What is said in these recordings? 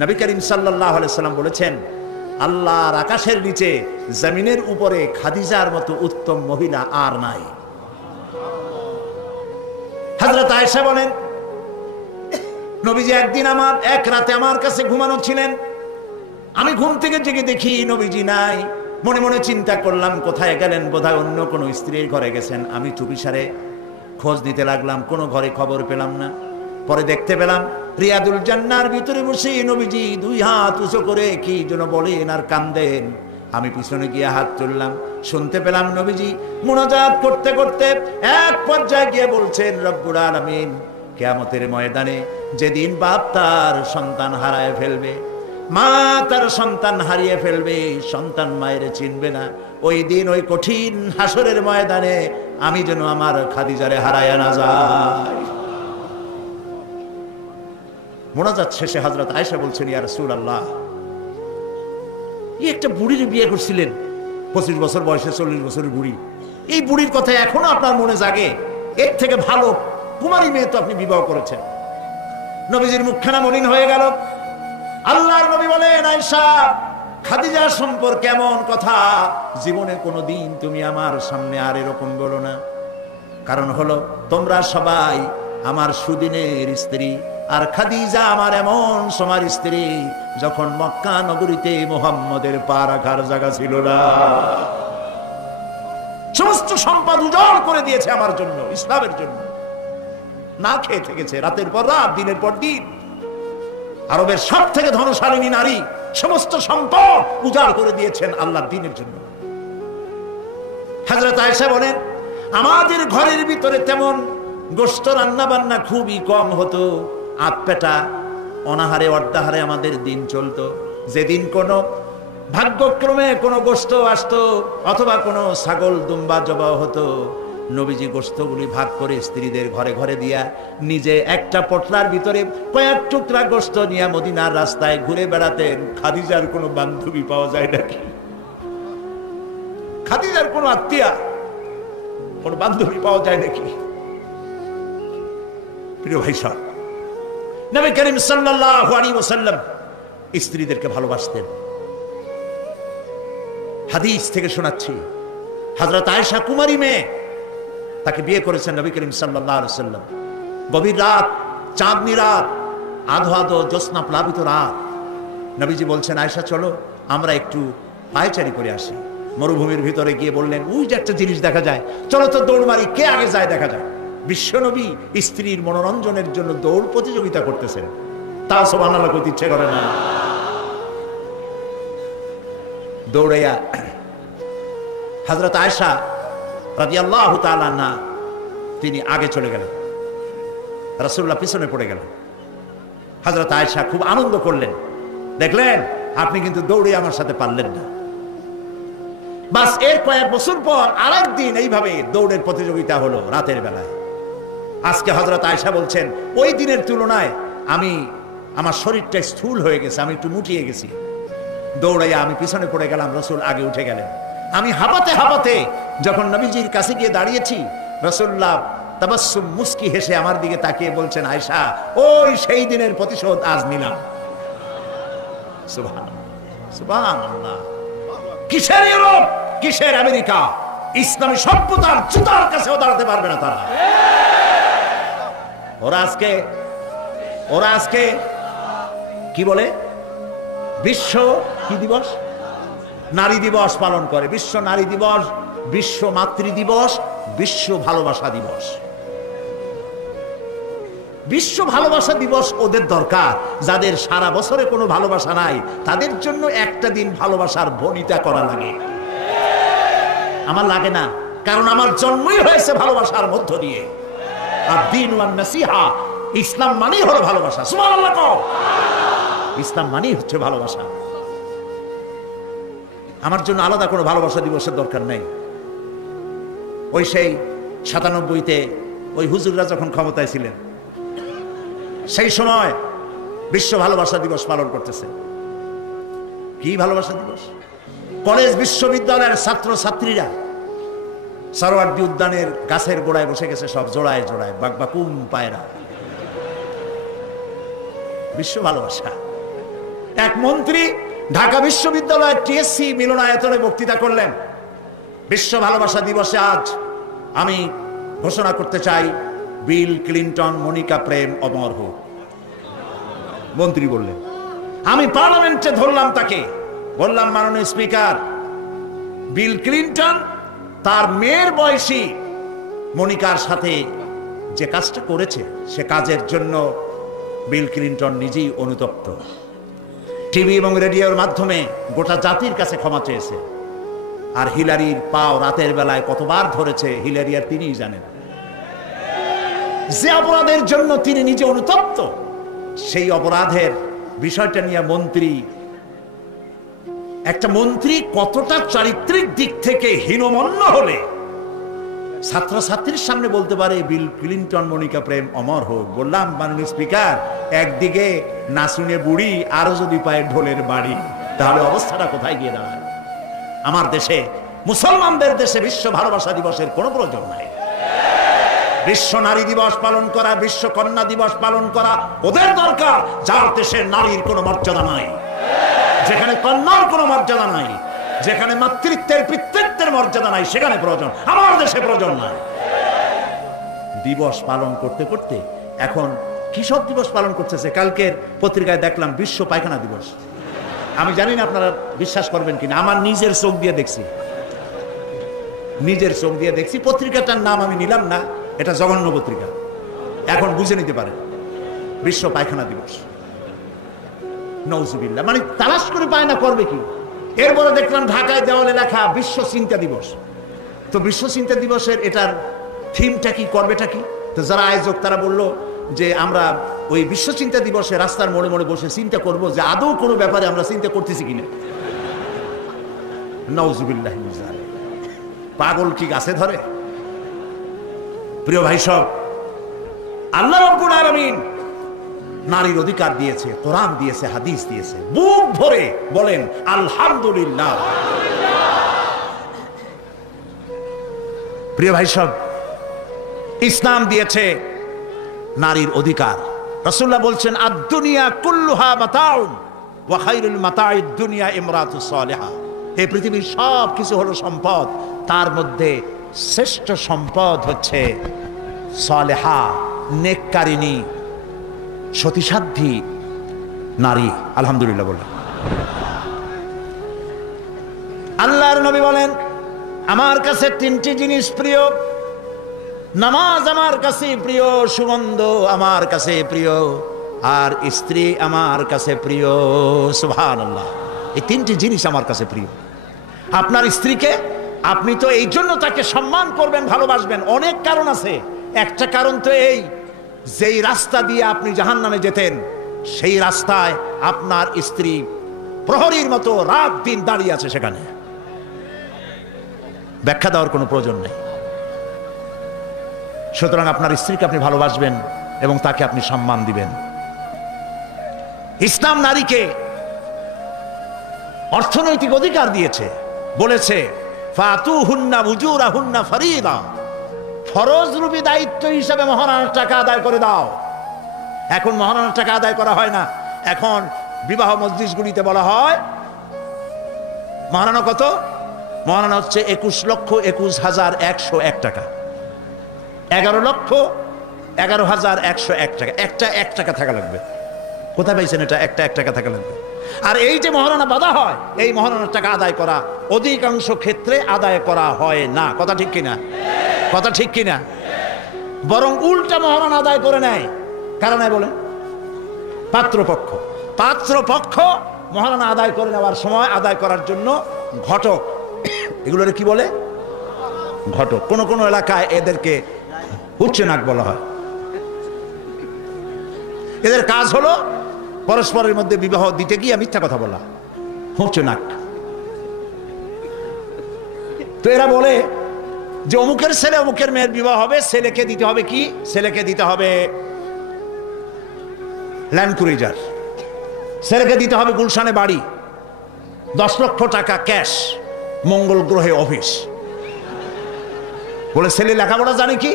নবী করিম সাল্লাল্লাহু আলাইহি সাল্লাম বলেছেন, আল্লাহর আকাশের নিচে জমিনের উপরে খাদিজার মতো উত্তম মহিলা আর নাই। হযরত আয়েশা বলেন, নবীজি একদিন এক রাতে আমার কাছে ঘুমানো ছিলেন। আমি ঘুম থেকে জেগে দেখি নবীজি নাই। মনে মনে চিন্তা করলাম কোথায় গেলেন, বোধহয় অন্য কোনো স্ত্রীর ঘরে গেছেন। আমি চুপিসারে খোঁজ দিতে লাগলাম, কোনো ঘরে খবর পেলাম না। পরে দেখতে পেলাম রিয়াদুল জান্নার ভিতরে বসে নবীজি দুই হাত উঁচু করে কি যেন বলেন আর কান্দেন। আমি পিছনে গিয়ে হাত তুললাম, শুনতে পেলাম নবীজি মুনাজাত করতে করতে এক পর্যায়ে গিয়ে বলছেন, রব্বুল আলামিন, কিয়ামতের ময়দানে যেদিন বাপ তার সন্তান হারায় ফেলবে, মা তার সন্তান হারিয়ে ফেলবে, সন্তান মায়ের চিনবে না, ওই দিন ওই কঠিন হাসরের ময়দানে আমি যেন আমার খাদিজারে হারায় না যাই। মুনাজাত শেষে হযরত আয়েশা বলছেন, ইয়া রাসূলুল্লাহ, এই একটা বুড়ির বিয়ে করছিলেন, 25 বছর বয়সে 40 বছরের বুড়ি। এই বুড়ির কথা এখনো আপনার মনে জাগে? এর থেকে ভালো কুমারী মেয়ে তো আপনি বিবাহ করেছেন। নবীজির মুখখানা মলিন হয়ে গেল। আল্লাহর নবী বলেন, আয়েশা, খাদিজা সম্পর্কে এমন কথা জীবনে কোনোদিন তুমি আমার সামনে আর এরকম বলো না। কারণ হলো তোমরা সবাই আমার সুদিনের স্ত্রী, আর খাদিজা আমার এমন সময়ের স্ত্রী যখন মক্কা নগরীতে মুহাম্মদের পা রাখার জায়গা ছিল না। সমস্ত সম্পদ উজাড় করে দিয়েছে আমার জন্য, ইসলামের জন্য। না খেয়ে থেকেছে রাতের পর রাত, দিনের পর দিন। আরবের সব থেকে ধনশালিনী নারী, সমস্ত সম্পদ উজাড় করে দিয়েছেন আল্লাহর দ্বীনের জন্য। হযরত আয়েশা বলেন, আমাদের ঘরের ভিতরে তেমন গোশত রান্না বান্না খুবই কম হতো। আধপেটা অনাহারে অর্ধাহারে আমাদের দিন চলতো। যেদিন কোনো ভাগ্যক্রমে কোনো গোশত আসতো অথবা কোনো ছাগল দুম্বা জবাই হতো, নবীজি গোশতগুলি ভাগ করে স্ত্রীদের ঘরে ঘরে দিয়া নিজে একটা পটলার ভিতরে কয়েক টুকরা গোশত নিয়ে মদিনার রাস্তায় ঘুরে বেড়াতেন। খাদিজার কোনো বান্ধবী পাওয়া যায় নাকি? খাদিজার কোনো আত্মীয়া, কোনো বান্ধবী পাওয়া যায় নাকি? প্রিয় ভাই সাহেব, নবী করিম সাল্লাল্লাহু আলাইহি ওয়াসাল্লাম স্ত্রীদেরকে ভালোবাসতেন। হাদিস থেকে শোনাচ্ছি, হযরত আয়েশা কুমারী মেয়ে, তাকে বিয়ে করেছেন নবী করিম সাল্লাল্লাহু আলাইহি ওয়াসাল্লাম। গভীর রাত, চাঁদনি রাত, আধো আধো জ্যোৎস্না প্লাবিত রাত। নবীজি বলছেন, আয়েশা চলো আমরা একটু পায়চারি করে আসি। মরুভূমির ভিতরে গিয়ে বললেন, ওই যে একটা জিনিস দেখা যায়, চলো তো দৌড় মারি, কে আগে যায় দেখা যায়। বিশ্বনবী স্ত্রীর মনোরঞ্জনের জন্য দৌড় প্রতিযোগিতা করতেছেন। তা সুবহানাল্লাহ কইতে ইচ্ছে করে না। দৌড়াইয়া হযরত আয়েশা রাদিয়াল্লাহু তাআলা আনহা তিনি আগে চলে গেলেন, রাসূলুল্লাহ পিছনে পড়ে গেলেন। হযরত আয়েশা খুব আনন্দ করলেন, দেখলেন আপনি কিন্তু দৌড়ে আমার সাথে পারলেন না। বাস এর কয়েক বছর পর আরেকদিন এইভাবে দৌড়ের প্রতিযোগিতা হলো রাতের বেলায়। আজকে হযরত আয়েশা বলছেন, ওই দিনের তুলনায় আমার শরীরটা স্থূল হয়ে গেছে, আমি একটু মুটিয়ে গেছি। দৌড়াইয়া আমি পিছনে পড়ে গেলাম, রাসূল আগে উঠে গেলেন। আমি হাঁপাতে হাঁপাতে যখন নবীজির কাছে গিয়ে দাঁড়িয়েছি, রাসূলুল্লাহ তাবাসসুম মুস্কি হেসে আমার দিকে তাকিয়ে বলছেন, আয়েশা, ওই সেই দিনের প্রতিশোধ আজ নিলাম। সুবহানাল্লাহ, সুবহানাল্লাহ। কিসের ইউরোপ, কিসের আমেরিকা, ইসলামী সভ্যতার জুতার কাছেও দাঁড়াতে পারবে না তারা। ওরা আজকে কি বলে, বিশ্ব কি দিবস, নারী দিবস পালন করে। বিশ্ব নারী দিবস, বিশ্ব মাতৃ দিবস, বিশ্ব ভালোবাসা দিবস। বিশ্ব ভালোবাসা দিবস ওদের দরকার, যাদের সারা বছরে কোনো ভালোবাসা নাই, তাদের জন্য একটা দিন ভালোবাসার বনিতা করা লাগে। আমার লাগে না, কারণ আমার জন্মই হয়েছে ভালোবাসার মধ্য দিয়ে। আর দ্বীন ওয়ান নাসিহা, ইসলাম মানেই হলো ভালোবাসা। সুবহানাল্লাহ কও। ইসলাম মানেই হচ্ছে ভালোবাসা। আমার জন্য আলাদা কোনো ভালোবাসা দিবসের দরকার নেই। ওই সেই 97-তে ওই হুজুররা যখন ক্ষমতায় ছিলেন, সেই সময় বিশ্ব ভালোবাসা দিবস পালন করতেছে। কি ভালোবাসা দিবস? কলেজ বিশ্ববিদ্যালয়ের ছাত্র ছাত্রীরা সরোয়ার্দী উদ্যানের গাছের গোড়ায় বসে গেছে, সব জোড়ায় জোড়ায় বাকবাকুম পায়রা। বিশ্ব ভালোবাসা। এক মন্ত্রী ঢাকা বিশ্ববিদ্যালয়ের টিএসসি মিলনায়তনে বক্তৃতা করলেন, বিশ্ব ভালোবাসা দিবসে আজ আমি ঘোষণা করতে চাই, বিল ক্লিনটন মনিকা প্রেম অমর হোক। মন্ত্রী বললেন, আমি পার্লামেন্টে ধরলাম তাকে, বললাম, মাননীয় স্পিকার, বিল ক্লিনটন তার মেয়ের বয়সী মনিকার সাথে যে কাজটা করেছে, সে কাজের জন্য বিল ক্লিনটন নিজেই অনুতপ্ত। টিভি এবং রেডিওর মাধ্যমে গোটা জাতির কাছে ক্ষমা চেয়েছে। আর হিলারির পাও রাতের বেলায় কতবার ধরেছে হিলারি আর তিনিই জানেন। যে অপরাধের জন্য তিনি নিজে অনুতপ্ত, সেই অপরাধের বিষয়টা নিয়ে একটা মন্ত্রী কতটা চারিত্রিক দিক থেকে হীনমন্য হলে ছাত্রছাত্রীর সামনে বলতে পারে বিল ক্লিনটন মনিকা প্রেম অমর হোক। বললাম, মাননীয় স্পিকার, একদিকে নাসুনে বুড়ি, আরো যদি পায় ঢোলের বাড়ি, তাহলে অবস্থাটা কোথায় গিয়ে দাঁড়ায়? আমার দেশে, মুসলমানদের দেশে বিশ্ব ভালোবাসা দিবসের কোনো প্রয়োজন নাই। বিশ্ব নারী দিবস পালন করা, বিশ্ব কন্যা দিবস পালন করা ওদের দরকার, যার দেশে নারীর কোনো মর্যাদা নাই, যেখানে কন্যার কোনো মর্যাদা নাই, যেখানে মাতৃত্বের পিতৃত্বের মর্যাদা নাই, সেখানে প্রয়োজন। আমার দেশে প্রয়োজন নাই। দিবস পালন করতে করতে এখন কিসব দিবস পালন করতেছে। কালকের পত্রিকায় দেখলাম বিশ্ব পায়খানা দিবস। আমি জানি না আপনারা বিশ্বাস করবেন কিনা, আমার নিজের চোখ দিয়ে দেখছি। পত্রিকাটার নাম আমি নিলাম না, এটা জঘন্য পত্রিকা, এখন বুঝে নিতে পারে। বিশ্ব পায়খানা দিবস, নওজুবিল্লাহ, মানে তালাশ করে পায় না, করবে কি? এরপরে দেখলাম ঢাকায় দেওয়ালে লেখা বিশ্ব চিন্তা দিবস। তো বিশ্ব চিন্তা দিবসের এটার থিমটা কি, করবেটা কি? তো যারা আয়োজক তারা বলল যে আমরা ওই বিশ্ব চিন্তা দিবসে রাস্তার মোড়ে মোড়ে বসে চিন্তা করব যে আদৌ কোনো ব্যাপারে আমরা চিন্তা করতেছি কিনা। নওজুবিল্লাহ, পাগল কি গাছে ধরে? প্রিয় ভাই সব, আল্লাহ রাব্বুল আলামিন নারীর অধিকার দিয়েছে, কোরআন দিয়েছে, হাদিস দিয়েছে। বুক ভরে বলেন আলহামদুলিল্লাহ। প্রিয় ভাই সব, ইসলাম দিয়েছে নারীর অধিকার। রাসূলুল্লাহ বলছেন, আদ-দুনিয়া কুল্লুহা মাতাউন ওয়া খায়রুল মাতাইদ দুনিয়া ইমরাতুস সালিহা। এই পৃথিবীর সব কিছু হলো সম্পদ, তার মধ্যে শ্রেষ্ঠ সম্পদ হচ্ছে সালেহা, নেককারিনী, সতীসাধ্যী নারী। আলহামদুলিল্লাহ বললাম। আল্লাহর নবী বলেন, আমার কাছে তিনটি জিনিস প্রিয়, নামাজ আমার কাছে প্রিয়, সুগন্ধ আমার কাছে প্রিয়, আর স্ত্রী আমার কাছে প্রিয়। সুবহানাল্লাহ, এই তিনটি জিনিস আমার কাছে প্রিয়। আপনার স্ত্রীকে আপনি তো এই জন্য তাকে সম্মান করবেন, ভালোবাসবেন, অনেক কারণ আছে। একটা কারণ তো এই, যেই রাস্তা দিয়ে আপনি জাহান্নামে যেতেন, সেই রাস্তায় আপনার স্ত্রী প্রহরীর মতো রাত দিন দাঁড়িয়ে আছে, সেখানে ব্যাখ্যা দেওয়ার কোনো প্রয়োজন নেই। সুতরাং আপনার স্ত্রীকে আপনি ভালোবাসবেন এবং তাকে আপনি সম্মান দিবেন। ইসলাম নারীকে অর্থনৈতিক অধিকার দিয়েছে, বলেছে ফাতুহুন্না উজুরাহুন্না ফরিদা, ফরজ রূপী দায়িত্ব হিসাবে মহারণার টাকা আদায় করে দাও। এখন মহারণার টাকা আদায় করা হয় না, এখন বিবাহ মজলিসগুলিতে বলা হয় মহারণা কত? মহারণা হচ্ছে 21,21,101 টাকা, 11,11,101 টাকা। একটা 1 টাকা থাকা লাগবে। কোথায় পাইছেন এটা? একটা 1 টাকা থাকা লাগবে। আর এই যে মহারণা বাঁধা হয়, এই মহারণার টাকা আদায় করা অধিকাংশ ক্ষেত্রে আদায় করা হয় না। কথা ঠিক কিনা? কথা ঠিক কিনা? বরং উল্টা মহারণা আদায় করে নেয়। কারণ বলেন, পাত্রপক্ষ মহারণা আদায় করে নেওয়ার সময় আদায় করার জন্য ঘটক, এগুলোর কি বলে? ঘটক। কোন কোন এলাকায় এদেরকে উচ্চনাক বলা হয়। এদের কাজ হলো পরস্পরের মধ্যে বিবাহ দিতে গিয়ে মিথ্যা কথা বলা, উচ্চনাক। তো এরা বলে যে অমুকের ছেলে অমুকের মেয়ের বিবাহ হবে, ছেলেকে দিতে হবে কি? ছেলেকে দিতে হবে ল্যান্ড ক্রুইজার, ছেলেকে দিতে হবে গুলশানে বাড়ি, 10 লক্ষ টাকা ক্যাশ, মঙ্গল গ্রহে অফিস। বলে ছেলে লেখাপড়া জানে কি?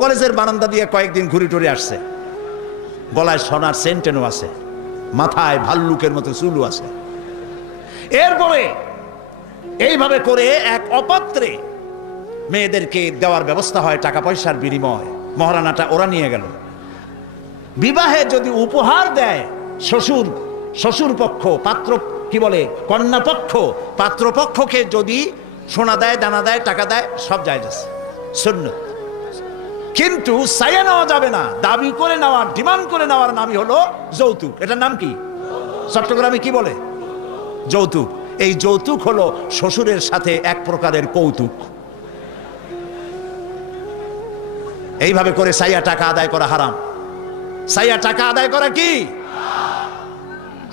কলেজের বারান্দা দিয়ে কয়েকদিন ঘুরে টুরে আসছে, গলায় সোনার সেন্টেনও আছে, মাথায় ভাল্লুকের মতো চুল আছে। এরপরে এইভাবে করে এক অপাত্রে মেয়েদেরকে দেওয়ার ব্যবস্থা হয় টাকা পয়সার বিনিময়। মহারানাটা ওরা নিয়ে গেল। বিবাহে যদি উপহার দেয় শ্বশুর পক্ষ, পাত্র কি বলে কন্যা পক্ষ, পাত্রপক্ষকে যদি সোনা দেয়, দানা দেয়, টাকা দেয়, সব জায়েজ আছে, সুন্নাত। কিন্তু চাইয়া নেওয়া যাবে না। দাবি করে নেওয়া, ডিমান্ড করে নেওয়ার নামই হলো যৌতুক। এটার নাম কি? চট্টগ্রামে কি বলে? যৌতুক। এই যৌতুক হলো শ্বশুরের সাথে এক প্রকারের কৌতুক। এইভাবে করে চাইয়া টাকা আদায় করা হারাম। চাইয়া টাকা আদায় করা কি?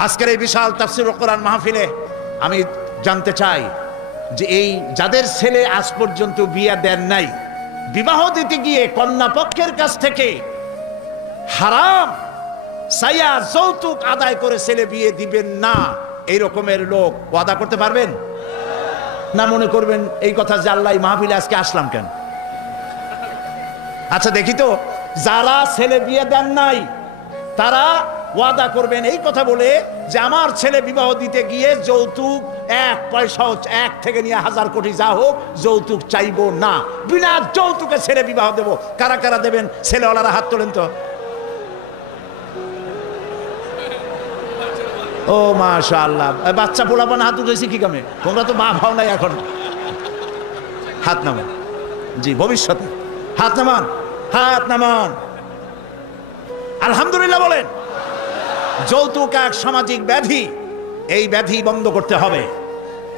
আজকের এই বিশাল তাফসীরুল কোরআন মাহফিলে আমি জানতে চাই যে এই যাদের ছেলে আজ পর্যন্ত বিয়ে দেন নাই, বিবাহ দিতে গিয়ে কন্যা পক্ষের কাছ থেকে হারাম চাইয়া যৌতুক আদায় করে ছেলে বিয়ে দিবেন না, এই রকমের লোক ওয়াদা করতে পারবেন না? মনে করবেন এই কথা যে আল্লাহ মাহফিলে আজকে আসলাম কেন? আচ্ছা দেখি তো, যারা ছেলে বিয়ে দেন নাই তারা ওয়াদা করবেন এই কথা বলে যে আমার ছেলে বিবাহ দিতে গিয়ে যৌতুক এক পয়সাও, এক থেকে নিয়ে 1000 কোটি যা হোক, যৌতুক চাইবো না, বিনা যৌতুকে ছেলে বিবাহ দেব। কারা কারা দেবেন? ছেলেওয়ালারা হাত তোলেন তো। ও মাশাআল্লাহ, বাচ্চা পোলাপান হাত উঠেছি কি কামে? তোমরা তো মা ভাও নাই এখন। হাত নামান। জি, ভবিষ্যতে হাত নামান, হাত নামান। আলহামদুলিল্লাহ বলেন। যৌতুক এক সামাজিক ব্যাধি, এই ব্যাধি বন্ধ করতে হবে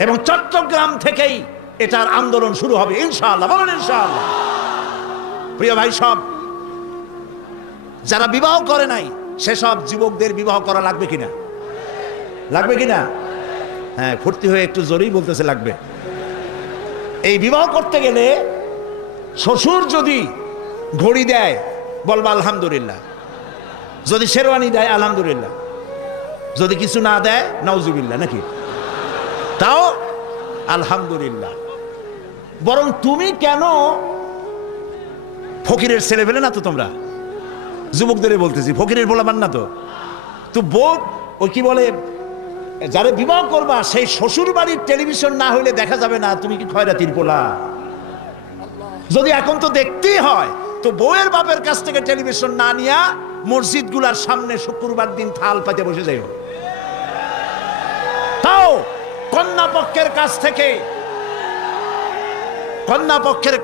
এবং চট্টগ্রাম থেকেই এটার আন্দোলন শুরু হবে ইনশাআল্লাহ। বলেন ইনশাআল্লাহ। প্রিয় ভাই, সব যারা বিবাহ করে নাই সেসব যুবকদের বিবাহ করা লাগবে কিনা? লাগবে কিনা? হ্যাঁ, ফুর্তি হয়ে একটু জোরেই বলতেছে লাগবে। এই বিবাহ করতে গেলে শ্বশুর যদি ঘড়ি দেয় বলবা আলহামদুলিল্লাহ, যদি শেরওয়ানি দেয় আলহামদুলিল্লাহ, যদি কিছু না দেয় নাউজুবিল্লাহ, নাকি? তাও আলহামদুলিল্লাহ। বরং তুমি কেন ফকিরের ছেলে ফেলে না তো? তোমরা যুবকদের বলতেছি, ফকিরের বলাবার না তো। তো বউ ওই কি বলে, যারা বিবাহ করবা সেই শ্বশুর বাড়ির টেলিভিশন না হইলে দেখা যাবে না তুমি কি খয়রাতির পোলা। যদি এখন তো দেখতেই হয় তো বউয়ের বাপের কাছ থেকে টেলিভিশন না নিয়া মসজিদ গুলার সামনে শুক্রবার দিন থাল পাতে বসে যাইও। তাও কন্যা পক্ষের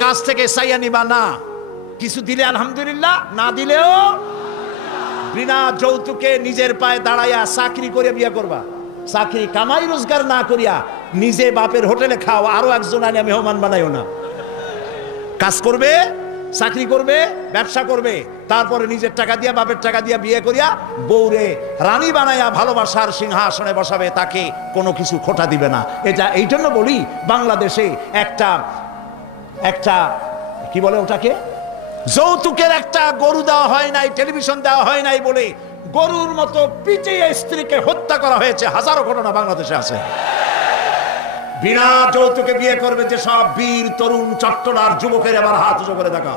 কাছ থেকে চাইয়া নিবা না। কিছু দিলে আলহামদুলিল্লাহ, না দিলেও বিনা যৌতুকে নিজের পায়ে দাঁড়াইয়া চাকরি করে বিয়ে করবা। চাকরি কামাই রোজগার না করিয়া নিজে বাপের হোটেলে খাও, আরো একজন আনিয়া মেহমান বানাইও না। কাজ করবে, চাকরি করবে, ব্যবসা করবে, তারপরে নিজের টাকা দিয়া, বাপের টাকা দিয়া বিয়ে করিয়া বউরে রানী বানাইয়া ভালোবাসার সিংহাসনে বসাবে, তাকে কোনো কিছু খোটা দিবে না। এটা এই জন্য বলি, বাংলাদেশে একটা কি বলে ওটাকে, যৌতুকের একটা গরু দেওয়া হয় নাই, টেলিভিশন দেওয়া হয় নাই বলে গরুর মতো পিটিয়ে স্ত্রীকে হত্যা করা হয়েছে। হাজারো ঘটনা বাংলাদেশে আছে। বিনা যৌতুকে বিয়ে করবে যে সব বীর তরুণ চট্টলার যুবকের এবার হাত উঁচু করে দেখা।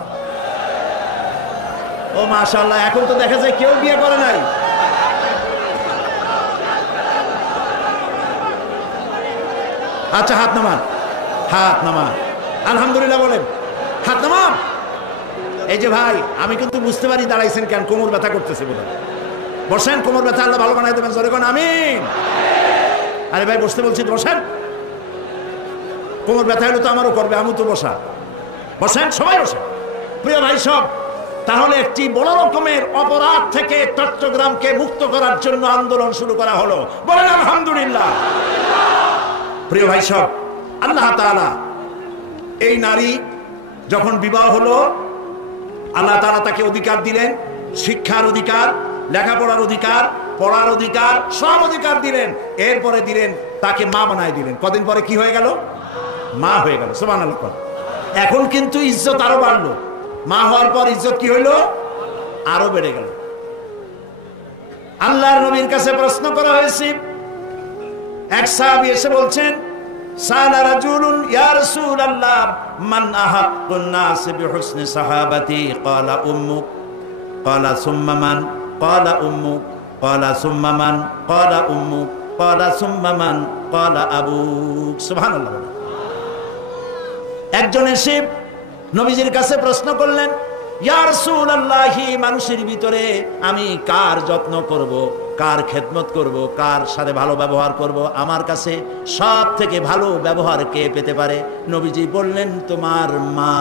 ও মাশাআল্লাহ, এখন তো দেখা যায় কেউ বিয়ে করে নাই। আচ্ছা, হাত নামান, হাত নামান। আলহামদুলিল্লাহ বলেন, হাত নামান। এই যে ভাই, আমি কিন্তু বুঝতে পারি দাঁড়াইছেন কেন, কোমর ব্যথা করতেছে বলে। বসেন, কোমর ব্যথা আল্লাহ ভালো বানাই দেবেন, জোরে কোন আমিন। আরে ভাই, বসতে বলছি তো বসেন। কোমর ব্যথা হলে তো আমারও করবে, আমি তো বসা। বসেন, সবাই বসেন। প্রিয় ভাই সব, তাহলে একটি বড় রকমের অপরাধ থেকে চট্টগ্রামকে মুক্ত করার জন্য আন্দোলন শুরু করা হলো। বলেন আলহামদুলিল্লাহ। প্রিয় ভাই সব, আল্লাহ তাআলা এই নারী যখন বিবাহ হলো, আল্লাহ তাআলা তাকে অধিকার দিলেন, শিক্ষার অধিকার, লেখাপড়ার অধিকার, পড়ার অধিকার, সব অধিকার দিলেন। এরপরে দিলেন তাকে মা বানায় দিলেন। কদিন পরে কি হয়ে গেল? মা হয়ে গেল। সুবহানাল্লাহ। এখন কিন্তু ইজ্জত আরো বাড়লো। মা হওয়ার পর ইজ্জত কি হইল? আরো বেড়ে গেল। আল্লাহর নবীর কাছে প্রশ্ন করা হয়েছে। এক সাহাবী এসে বলছেন, সালা রাজুলুন ইয়া রাসূলুল্লাহ মান আহাক্কুন নাস বিহুসনি সাহাবাতি ক্বালা উম্মুক ক্বালা সুম্মা মান ক্বালা উম্মুক ক্বালা সুম্মা মান, ক্বালা উম্মুক, ক্বালা সুম্মা মান, ক্বালা আবুক। সুবহানাল্লাহ। একজন এসে নবীজির কাছে প্রশ্ন করলেন, ইয়া রাসূলুল্লাহ, মানুষের ভিতরে আমি কার যত্ন করব, কার খেদমত করব, কার সাথে ভালো ব্যবহার করব, আমার কাছে সব থেকে ভালো ব্যবহার কে পেতে পারে? নবীজি বললেন, তোমার মা।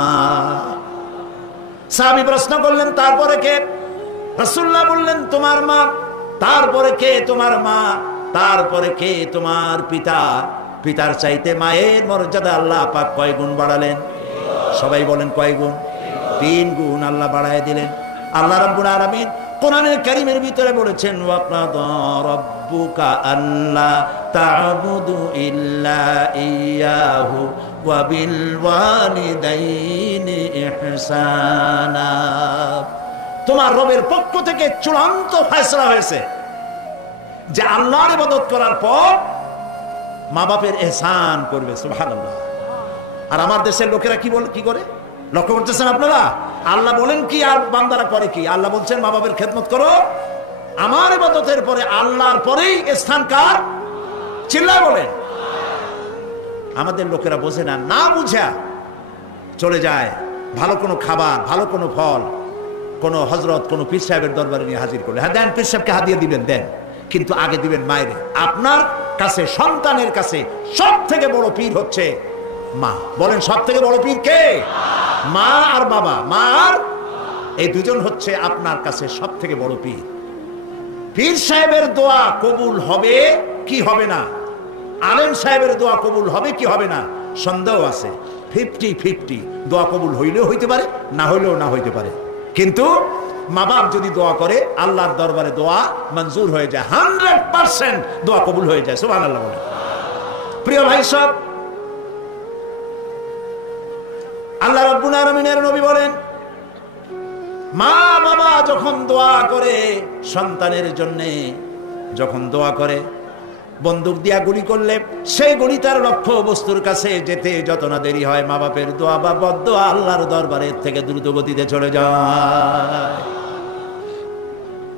সাহাবী প্রশ্ন করলেন, তারপরে কে? রাসূলুল্লাহ বললেন, তোমার মা। তারপরে কে? তোমার মা। তারপরে কে? তোমার পিতা। পিতার চাইতে মায়ের মর্যাদা আল্লাহ পাক কয় গুণ বাড়ালেন? সবাই বলেন কয় গুণ? 3 গুণ আল্লাহ বাড়ায় দিলেন। আল্লাহ রাব্বুল আলামিন কোরআনের কারীমের ভিতরে বলেছেন, ওয়া কাদা রাব্বুকা আল্লা তা'বুদু ইল্লা ইয়্যাহু ওয়া বিল ওয়ালিদাইনি ইহসানা। তোমার রবের পক্ষ থেকে চূড়ান্ত ফয়সালা হয়েছে যে আল্লাহর ইবাদত করার পর মা বাপের ইহসান করবে। সুবহানাল্লাহ। আর আমার দেশের লোকেরা কি করে? লক্ষ্য করতেছেন আপনারা? আল্লাহ বলেন কি আর বান্দারা করে কি? আল্লাহ বলছেন মা বাবার খেদমত করো। আমার ইবাদতের পরে আল্লাহর পরেই স্থান কার? চিল্লায় বলেন। আমাদের লোকেরা বোঝে না, না বুঝা চলে যায় ভালো কোনো খাবার, ভালো কোনো ফল কোন হযরত, কোন পীর সাহেবের দরবারে নিয়ে হাজির করলে, হ্যাঁ দেন, পীর সাহেবকে হাদিয়া দিবেন, দেন, কিন্তু আগে দিবেন মায়ের। আপনার কাছে, সন্তানের কাছে সব থেকে বড় পীর হচ্ছে মা। বলেন সব থেকে বড় পীর কে? মা আর বাবা। মা আর এই দুজন হচ্ছে আপনার কাছে সব থেকে বড় পীর। পীর সাহেবের দোয়া কবুল হবে কি হবে না, আলেম সাহেবের দোয়া কবুল হবে কি হবে না, সন্দেহ আছে। 50-50, দোয়া কবুল হইলেও হইতে পারে, না হইলেও না হইতে পারে। কিন্তু মা বাপ যদি দোয়া করে, আল্লাহর দরবারে দোয়া মঞ্জুর হয়ে যায়, 100% দোয়া কবুল হয়ে যায়। সুবহানাল্লাহ বলেন। প্রিয় ভাই সব, আল্লাহ রাব্বুল আলামিনের নবী বলেন, মা বাবা যখন দোয়া করে সন্তানের জন্য, যখন দোয়া করে, বন্দুক দিয়া গুলি করলে সেই গুলি তার লক্ষ্য বস্তুর কাছে যেতে যত না দেরি হয়, মা বাপের দোয়া বা বদদোয়া আল্লাহর দরবারের থেকে দ্রুত গতিতে চলে যায়।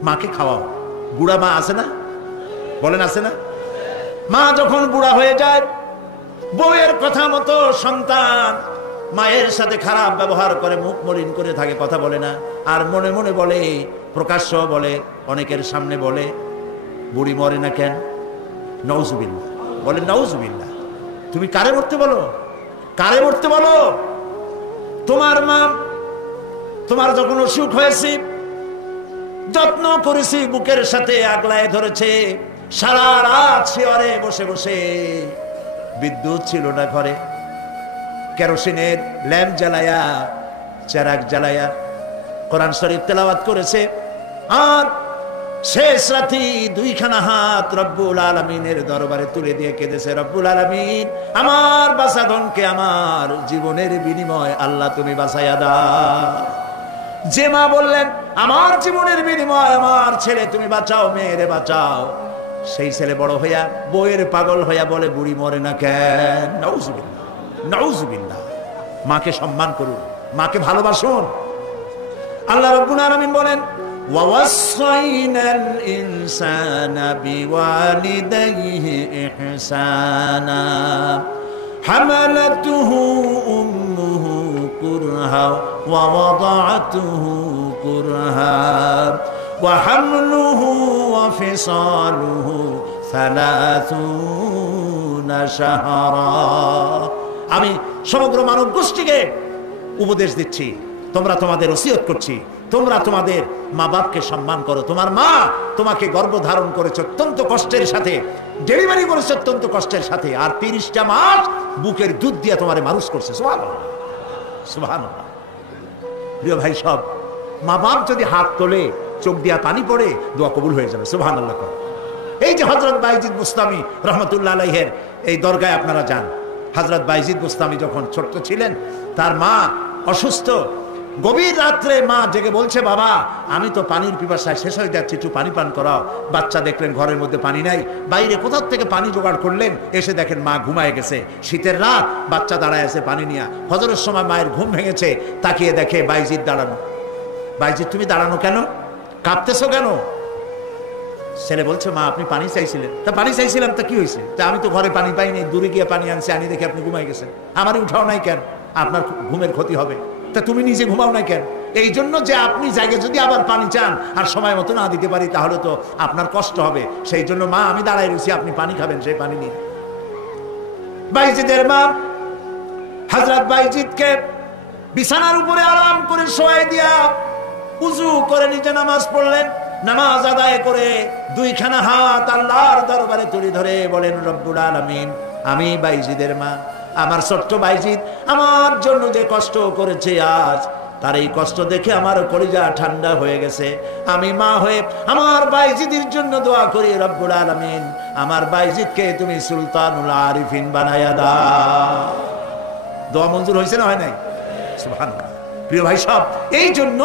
মাকে খাওয়াও। বুড়া মা আছে না? বলেন আছে না? মা যখন বুড়া হয়ে যায়, বউয়ের কথা মতো সন্তান মায়ের সাথে খারাপ ব্যবহার করে, মুখ মলিন করে থাকে, কথা বলে না, আর মনে মনে বলে, প্রকাশ্য বলে, অনেকের সামনে বলে, বুড়ি মরে না কেন? নাউজুবিল্লাহ। বলেন নাউজুবিল্লাহ। তুমি কারে মরতে বলো? কারে মরতে বলো? তোমার মা, তোমার যখন অসুখ হয়েছে, যত্ন করেছি, বুকের সাথে আগলায় ধরেছে, সারা রাত শিয়রে বসে বসে, বিদ্যুৎ ছিল না ঘরে, কেরোসিনের ল্যাম্প জ্বালায়া, চেরাগ জ্বালায়া কোরআন শরীফ তেলাওয়াত করেছে। আর শেষ রাতি 2খানা হাত রব্বুল আলামিনের দরবারে তুলে দিয়ে কেঁদেছে, রব্বুল আলামিন, আমার বাঁচাধনকে আমার জীবনের বিনিময় আল্লাহ তুমি বাঁচাইয়া দাও। যে মা বললেন, আমার জীবনের বিনিময় আমার ছেলে তুমি বাঁচাও, মেয়েরে বাঁচাও, সেই ছেলে বড় হইয়া বইয়ের পাগল হইয়া বলে, বুড়ি মরে না কেন? নাউজুবিল্লাহ, নাউজুবিল্লাহ। মাকে সম্মান করুন, মাকে ভালোবাসুন। আল্লাহ রাব্বুল আলামিন বলেন, ওয়াসাইনাল ইনসানা বিওয়ালিদাইহি ইহসানা হামালাতুহু উম্মুহু কুরহা ওয়া ওয়াদাআতুহু কুরহা ওয়া হামলুহু ওয়া ফিসালুহু 30 শাহরা। আমি সমগ্র মানব গোষ্ঠীকে উপদেশ দিচ্ছি, তোমরা তোমাদের ওসিয়ত করছি, তোমরা তোমাদের মা বাপকে সম্মান করো। তোমার মা তোমাকে গর্ভধারণ করেছে অত্যন্ত কষ্টের সাথে, ডেলিভারি করেছে অত্যন্ত কষ্টের সাথে, আর 30টা মাস বুকের দুধ দিয়ে তোমারে মানুষ করছে। সুবহানাল্লাহ, সুবহানাল্লাহ। প্রিয় ভাই সব, মা বাপ যদি হাত তোলে, চোখ দিয়া পানি পড়ে, দোয়া কবুল হয়ে যাবে। সুবহানাল্লাহ। এই যে হযরত বাইজিদ বুস্তামি রহমাতুল্লাহ আলাইহির এই দরগায় আপনারা যান, হযরত বাইজিদ বুস্তামি যখন ছোট্ট ছিলেন, তার মা অসুস্থ, গভীর রাত্রে মা জেগে বলছে, বাবা আমি তো পানির পিপাসায় শেষ হয়ে যাচ্ছি, একটু পানি পান করাও। বাচ্চা দেখলেন ঘরের মধ্যে পানি নাই, বাইরে কোথাও থেকে পানি জোগাড় করলেন, এসে দেখেন মা ঘুমায় গেছে। শীতের রাত, বাচ্চা দাঁড়ায় আছে পানি নিয়ে। ফজরের সময় মায়ের ঘুম ভেঙেছে, তাকিয়ে দেখে বাইজিদ দাঁড়ানো। বাইজিদ তুমি দাঁড়ানো কেন? কাঁপতেছো কেন? ছেলে বলছে, মা আপনি পানি চাইছিলেন। তা পানি চাইছিলাম, তা কি হয়েছে? তা আমি তো ঘরে পানি পাইনি, দূরে গিয়ে পানি আনছি, আনি দেখে আপনি ঘুমাই গেছেন, আমারই উঠাও নাই কেন? আপনার ঘুমের ক্ষতি হবে। তা তুমি নিজে ঘুমাও নাই কেন? এই জন্য যে আপনি জায়গায় যদি আবার পানি চান আর সময় মতো না দিতে পারি, তাহলে তো আপনার কষ্ট হবে। সেই জন্য মা আমি দাঁড়াই রয়েছি, আপনি পানি খাবেন, সেই পানি নিয়ে। বাইজিদের মা হযরত বাইজিদকে বিছানার উপরে আরাম করে শোয়াই দিয়া উযু করে নিজে নামাজ পড়লেন। নামাজ আদায় করে দুইখানা হাত আল্লাহর দরবারে তুলে ধরে বলেন, রব্বুল আলামিন, আমি বাইজিদের মা, আমার ছোট্ট বাইজিদ আমার জন্য যে কষ্ট করেছে, আজ তার এই কষ্ট দেখে আমার কলিজা ঠান্ডা হয়ে গেছে। আমি মা হয়ে আমার বাইজিদের জন্য দোয়া করি, রব্বুল আলামিন, আমার বাইজিদকে তুমি সুলতানুল আরিফিন বানায়া দাও। দোয়া মঞ্জুর হয়েছে না হয় নাই? সুবহানাল্লাহ। প্রিয় ভাই সব, এই জন্য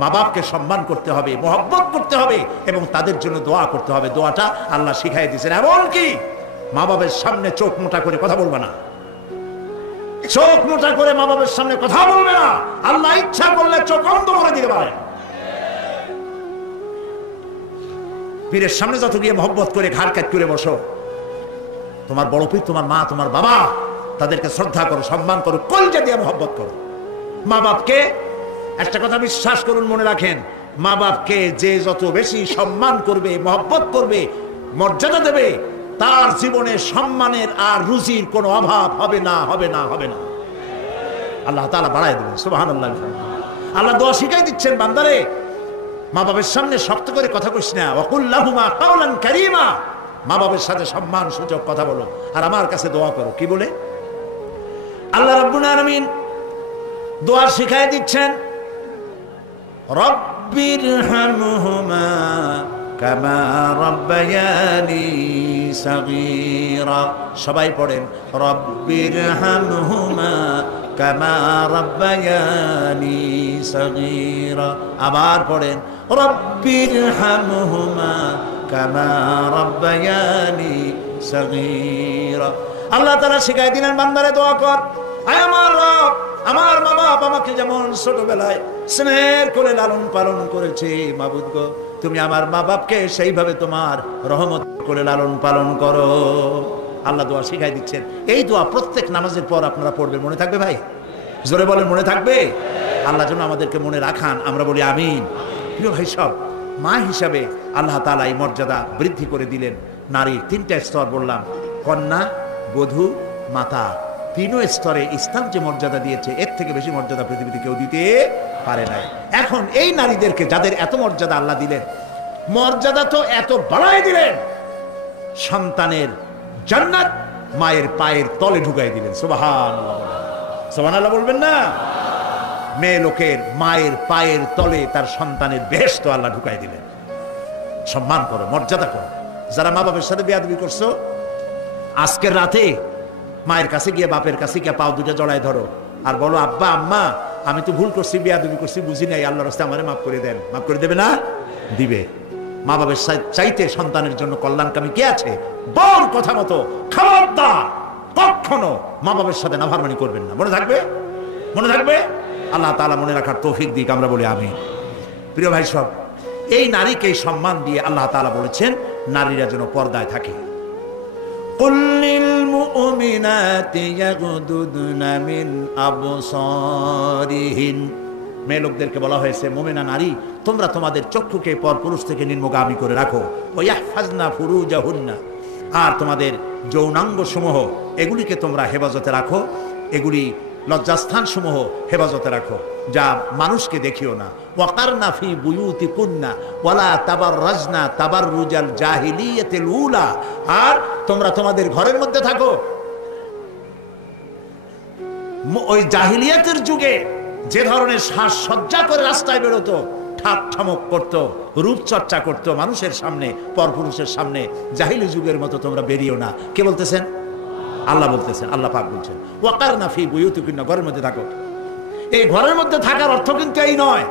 মা বাপকে সম্মান করতে হবে, মহব্বত করতে হবে এবং তাদের জন্য দোয়া করতে হবে। দোয়াটা আল্লাহ শিখাই দিয়েছেন। এমনকি মা বাবার সামনে চোখ মোটা করে কথা বলবে না, চোখ মোটা করে মা বাবার সামনে কথা বলবে না। আল্লাহ ইচ্ছা করলে চোখ অন্ধ করে দিতে পারে। পীরের সামনে যত গিয়ে মহব্বত করে ঘাড় কাট করে বসো, তোমার বড় পীর, তোমার মা, তোমার বাবা, তাদেরকে শ্রদ্ধা করো, সম্মান করো, কলজা দিয়ে মহব্বত করো। মা বাপকে একটা কথা বিশ্বাস করুন, মনে রাখেন, মা বাপকে যে যত বেশি সম্মান করবে, মহব্বত করবে, মর্যাদা দেবে, তার জীবনে সম্মানের আর রুজির কোনো অভাব হবে না, হবে না, হবে না। আল্লাহ তাআলা বাড়ায় দেবেন। সুবহানাল্লাহ। আল্লাহ দোয়া শিখাই দিচ্ছেন, বান্দারে মা বাবার সামনে শক্ত করে কথা কইস না, ওয়াকুল লাহুমা কাওলান কারীমা, মা বাবার সাথে সম্মান সূচক কথা বলো আর আমার কাছে দোয়া করো। কি বলে? আল্লাহ রাব্বুল আলামিন দোয়া শিখাই দিচ্ছেন, রব্বিরহামহুমা কামা রাব্বায়ানি সাগীরা। সবাই পড়েন, রব্বিরহামহুমা কামা রাব্বায়ানি সাগীরা। আবার পড়েন, রব্বিরহামহুমা কামা রাব্বায়ানি সাগীরা। আল্লাহ তাআলা শিখাই দিলেন, বান্দারে দোয়া কর, আয় আমার রব, আমার মা বাপ আমাকে যেমন ছোটবেলায় স্নেহের করে লালন পালন করেছে, মাবুদ গো, তুমি আমার মা বাপকে সেইভাবে তোমার রহমত করে লালন পালন করো। আল্লাহ দোয়া শিখাই দিচ্ছেন। এই দোয়া প্রত্যেক নামাজের পর আপনারা পড়বেন। মনে থাকবে ভাই? জোরে বলেন, মনে থাকবে? আল্লাহ যেন আমাদেরকে মনে রাখান, আমরা বলি আমিন। প্রিয় ভাই সব, মা হিসাবে আল্লাহ তাআলা এই মর্যাদা বৃদ্ধি করে দিলেন। নারীর তিনটা স্তর বললাম, কন্যা, বধূ, মাতা। তিন স্তরে ইসলাম যে মর্যাদা দিয়েছে, এর থেকে বেশি মর্যাদা পৃথিবীতে কেউ দিতে পারে নাই। এখন এই নারীদেরকে যাদের এত মর্যাদা আল্লাহ দিলেন, মর্যাদা তো এত বাড়াই দিলেন, সন্তানের জান্নাত মায়ের পায়ের তলে ঢুকাই দিলেন। সুবহানাল্লাহ, সুবহানাল্লাহ বলবেন না? মেয়ে লোকের মায়ের পায়ের তলে তার সন্তানের বেহেশত আল্লাহ ঢুকাই দিলেন। সম্মান করো, মর্যাদা করো। যারা মা বাবার সাথে বেয়াদবি করছো, আজকের রাতে মায়ের কাছে গিয়ে, বাপের কাছে গিয়ে পাও দুটো জড়ায় ধরো আর বলো, আব্বা, আম্মা, আমি তো ভুল করছি, বেয়াদবি করছি, বুঝি নাই, আল্লাহর রাস্তায় আমারে মাফ করে দেন। মাফ করে দেবে না? দিবে। মা বাবার চাইতে সন্তানের জন্য কল্যাণকামী কে আছে? বল কথা মতো খবরদার কখনো মা বাবার সাথে নাফরমানি করবেন না। মনে থাকবে? মনে থাকবে? আল্লাহ তাআলা মনে রাখার তৌফিক দিক, আমরা বলি আমিন। প্রিয় ভাই সব, এই নারীকে সম্মান দিয়ে আল্লাহ তাআলা বলেছেন নারীরা যেন পর্দায় থাকে। কুল লিল মুমিনাতি ইয়াগদুদনা মিন আবসারিহিন। মেয়ে লোকদেরকে বলা হয়েছে, মুমিনা নারী, তোমরা তোমাদের চক্ষুকে পরপুরুষ থেকে নিম্নগামী করে রাখো। ওয়া ইয়াহফাজনা ফুরুজাহুন্না, আর তোমাদের যৌনাঙ্গ সমূহ এগুলিকে তোমরা হেফাজতে রাখো, এগুলি লজ্জাস্থান সমূহ হেফাজতে রাখো, যা মানুষকে দেখিও না। ওয়াকারনা ফি বুয়ুতিকুন্না ওয়ালা তাবাররাজনা তাবাররুজাল জাহিলিয়াতিল উলা, আর তোমরা তোমাদের ঘরের মধ্যে থাকো। ওই জাহিলিয়াতের যুগে যে ধরনের সাজসজ্জা করে রাস্তায় বেরোতো, ঠাক ঠামক করতো, রূপচর্চা করতো মানুষের সামনে, পরপুরুষের সামনে, জাহিলি যুগের মতো তোমরা বেরিও না। কে বলতেছেন? আল্লাহ বলতেছেন, আল্লাহ পাক বলছেন, ওয়াকারনা ফি বুয়ুতিকুন্না, ঘরের মধ্যে থাকো। এই ঘরের মধ্যে থাকার অর্থ কিন্তু এই নয়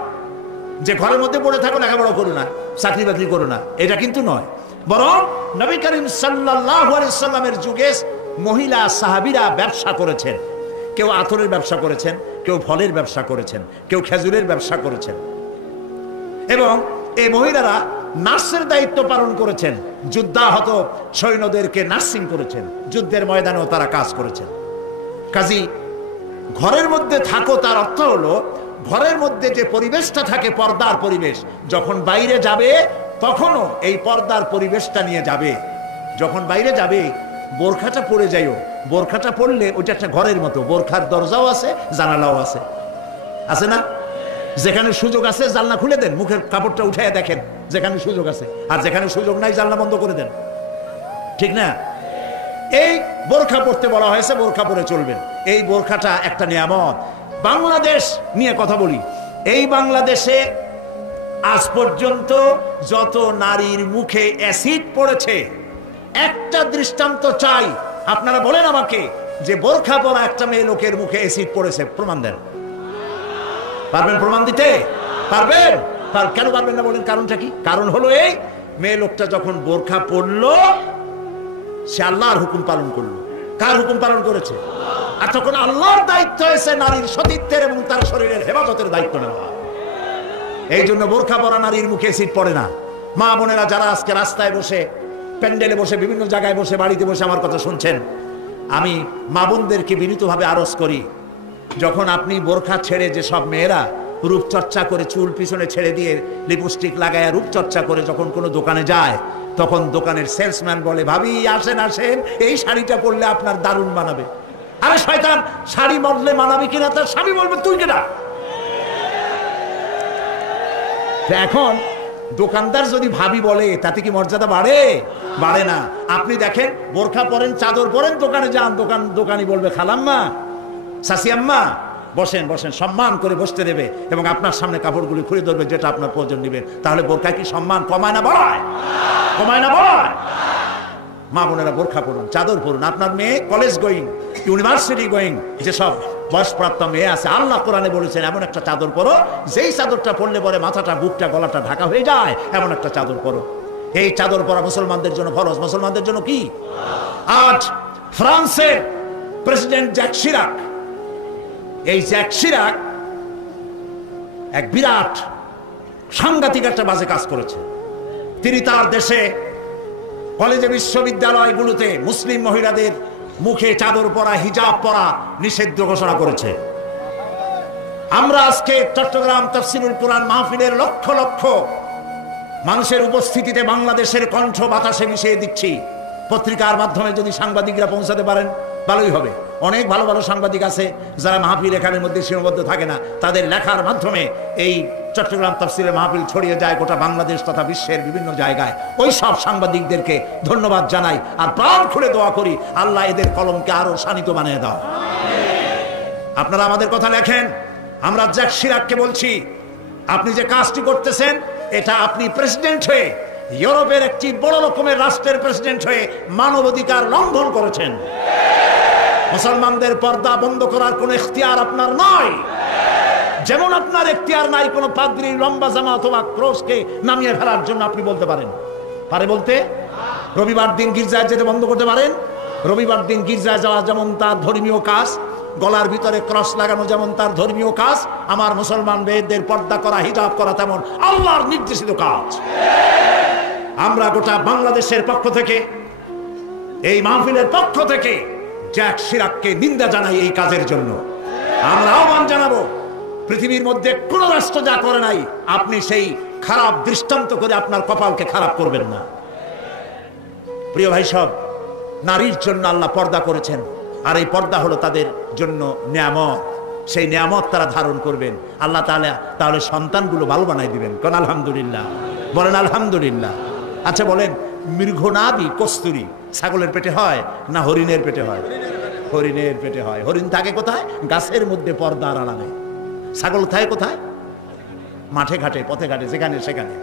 যে ঘরের মধ্যে পড়ে থাকো, লেখাপড়া করো না, চাকরি বাকরি করো না, এটা কিন্তু নয়। বরং নবী করিম সাল্লাল্লাহু আলাইহি সাল্লামের যুগে মহিলা সাহাবীরা ব্যবসা করেছেন। কেউ আতরের ব্যবসা করেছেন, কেউ ফলের ব্যবসা করেছেন, কেউ খেজুরের ব্যবসা করেছেন। এবং এই মহিলারা নার্সের দায়িত্ব পালন করেছেন, যুদ্ধাহত সৈন্যদেরকে নার্সিং করেছেন, যুদ্ধের ময়দানেও তারা কাজ করেছেন। কাজী ঘরের মধ্যে থাকো তার অর্থ হলো ঘরের মধ্যে যে পরিবেশটা থাকে পর্দার পরিবেশ, যখন বাইরে যাবে তখনও এই পর্দার পরিবেশটা নিয়ে যাবে। যখন বাইরে যাবে বোরখাটা পরে যাইও, বোরখাটা পরলে ওটা একটা ঘরের মতো, বোরখার দরজাও আছে জানালাও আছে, আছে না? যেখানে সুযোগ আছে জানলা খুলে দেন, মুখের কাপড়টা উঠাইয়া দেখেন যেখানে সুযোগ আছে, আর যেখানে সুযোগ নাই জানলা বন্ধ করে দেন, ঠিক না? এই বোরখা পরতে বলা হয়েছে, বোরখা পরে চলবেন। এই বোরখাটা একটা নিয়ামত। বাংলাদেশ নিয়ে কথা বলি, এই বাংলাদেশে আজ পর্যন্ত যত নারীর মুখে অ্যাসিড পড়েছে, একটা দৃষ্টান্ত চাই। আপনারা বলেন আমাকে যে বোরখা পরা একটা মেয়ে লোকের মুখে অ্যাসিড পড়েছে, প্রমাণ দেন। পারবেন প্রমাণ দিতে? পারবেন? কেন পারবেন না বলেন? কারণটা কি? কারণ হলো এই মেয়ে লোকটা যখন বোরখা পরলো সে আল্লাহর হুকুম পালন করলো। কার হুকুম পালন করেছে? আর তখন আল্লাহর দায়িত্ব হয়েছে নারীর সতীত্বের এবং তার শরীরের হেফাজতের দায়িত্ব নেওয়া। এই জন্য বোরখা পরা নারীর মুখে অ্যাসিড পড়ে না। মা বোনেরা যারা আজকে রাস্তায় বসে, প্যান্ডেলে বসে, বিভিন্ন জায়গায় বসে, বাড়িতে বসে আমার কথা শুনছেন, আমি মা বোনদেরকে বিনীতভাবে আরজ করি, যখন আপনি বোরখা ছেড়ে, যে সব মেয়েরা রূপচর্চা করে চুল পিছনে ছেড়ে দিয়ে লিপস্টিক লাগায় রূপচর্চা করে যখন কোনো দোকানে যায়, তখন দোকানের সেলসম্যান বলে, ভাবি আসেন আসেন, এই শাড়িটা পরলে আপনার দারুণ মানাবে। আরে শয়তান, শাড়ি বদলে মানাবে কিনা তার স্বামী বলবে তুই কেনা। এখন দোকানদার যদি ভাবি বলে তাতে কি মর্যাদা বাড়ে? বাড়ে না। আপনি দেখেন বোরখা পরেন, চাদর পরেন, দোকানে যান, দোকানি বলবে খালাম্মা, সাসিয়াম্মা বসেন বসেন, সম্মান করে বসতে দেবে এবং আপনার সামনে কাপড়গুলি খুলে ধরবে যেটা আপনার প্রয়োজন নেবেন। তাহলে বোরখা কি সম্মান কমায় না বাড়ায়? কমায় না বাড়ায়? মা বোনেরা বোরখা পড়ুন, চাদর পড়ুন। আপনার মেয়ে কলেজ গোয়িং, ইউনিভার্সিটি গোয়িং যেসব বয়সপ্রাপ্ত মেয়ে আছে, আল্লাহ কোরআনে বলেছেন এমন একটা চাদর পরো যেই চাদরটা পরলে পরে মাথাটা, বুকটা, গলাটা ঢাকা হয়ে যায়, এমন একটা চাদর পরো। এই চাদর পরা মুসলমানদের জন্য ফরজ। মুসলমানদের জন্য কি? আজ ফ্রান্সের প্রেসিডেন্ট জ্যাক শিরাক, এই জ্যাক শিরাক এক বিরাট সাংঘাতিক একটা বাজে কাজ করেছে। তিনি তার দেশে কলেজে, বিশ্ববিদ্যালয়গুলোতে মুসলিম মহিলাদের মুখে চাদর পরা, হিজাব পরা নিষিদ্ধ ঘোষণা করেছে। আমরা আজকে চট্টগ্রাম তাফসীরুল কোরআন মাহফিলের লক্ষ লক্ষ মানুষের উপস্থিতিতে বাংলাদেশের কণ্ঠ বাতাসে মিশিয়ে দিচ্ছি। পত্রিকার মাধ্যমে যদি সাংবাদিকরা পৌঁছাতে পারেন ভালোই হবে। অনেক ভালো ভালো সাংবাদিক আছে যারা মাহফিল এখানের মধ্যে সীমাবদ্ধ থাকে না, তাদের লেখার মাধ্যমে এই চট্টগ্রাম তাফসীরের মাহফিল ছড়িয়ে যায় গোটা বাংলাদেশ তথা বিশ্বের বিভিন্ন জায়গায়। ওই সব সাংবাদিকদেরকে ধন্যবাদ জানাই আর প্রাণ খুলে দোয়া করি, আল্লাহ এদের কলমকে আরো শানিত বানিয়ে দাও। আপনারা আমাদের কথা লেখেন। আমরা জ্যাক শিরাককে বলছি, আপনি যে কাজটি করতেছেন, এটা আপনি প্রেসিডেন্ট হয়ে, ইউরোপের একটি বড় রকমের রাষ্ট্রের প্রেসিডেন্ট হয়ে মানবাধিকার লঙ্ঘন করেছেন। মুসলমানদের পর্দা বন্ধ করার কোন ইখতিয়ার আপনার নয়, যেমন আপনার ইখতিয়ার নাই কোন পাদ্রীর লম্বা জামা অথবা ক্রসকে নামিয়ে ফেলার জন্য। আপনি বলতে পারেন, পারে বলতে? রবিবার দিন গির্জায় যেতে বন্ধ করতে পারেন? রবিবার দিন গির্জায় যাওয়া যেমন তার ধর্মীয় কাজ, গলার ভিতরে ক্রস লাগানো যেমন তার ধর্মীয় কাজ, আমার মুসলমান মেয়েদের পর্দা করা, হিজাব করা তেমন আল্লাহর নির্দেশিত কাজ। আমরা গোটা বাংলাদেশের পক্ষ থেকে, এই মাহফিলের পক্ষ থেকে জ্যাক শিরাককে নিন্দা জানাই এই কাজের জন্য। আমরা আহ্বান জানাবো, পৃথিবীর মধ্যে কোন রাষ্ট্র যা করে নাই, আপনি সেই খারাপ দৃষ্টান্ত করে আপনার কপালকে খারাপ করবেন না। প্রিয় ভাই সব, নারীর জন্য আল্লাহ পর্দা করেছেন, আর এই পর্দা হলো তাদের জন্য নিয়ামত। সেই নিয়ামত তারা ধারণ করবেন, আল্লাহ তাহলে সন্তানগুলো ভালো বানাই দিবেন। কোন আলহামদুলিল্লাহ বলেন? আলহামদুলিল্লাহ। আচ্ছা বলেন, মৃগনাভি কস্তুরী ছাগলের পেটে হয় না হরিণের পেটে হয়? হরিণের পেটে হয়। হরিণ থাকে কোথায়? গাছের মধ্যে পর্দার আড়ালে। ছাগল থাকে কোথায়? মাঠে ঘাটে, পথে ঘাটে, যেখানে সেখানে।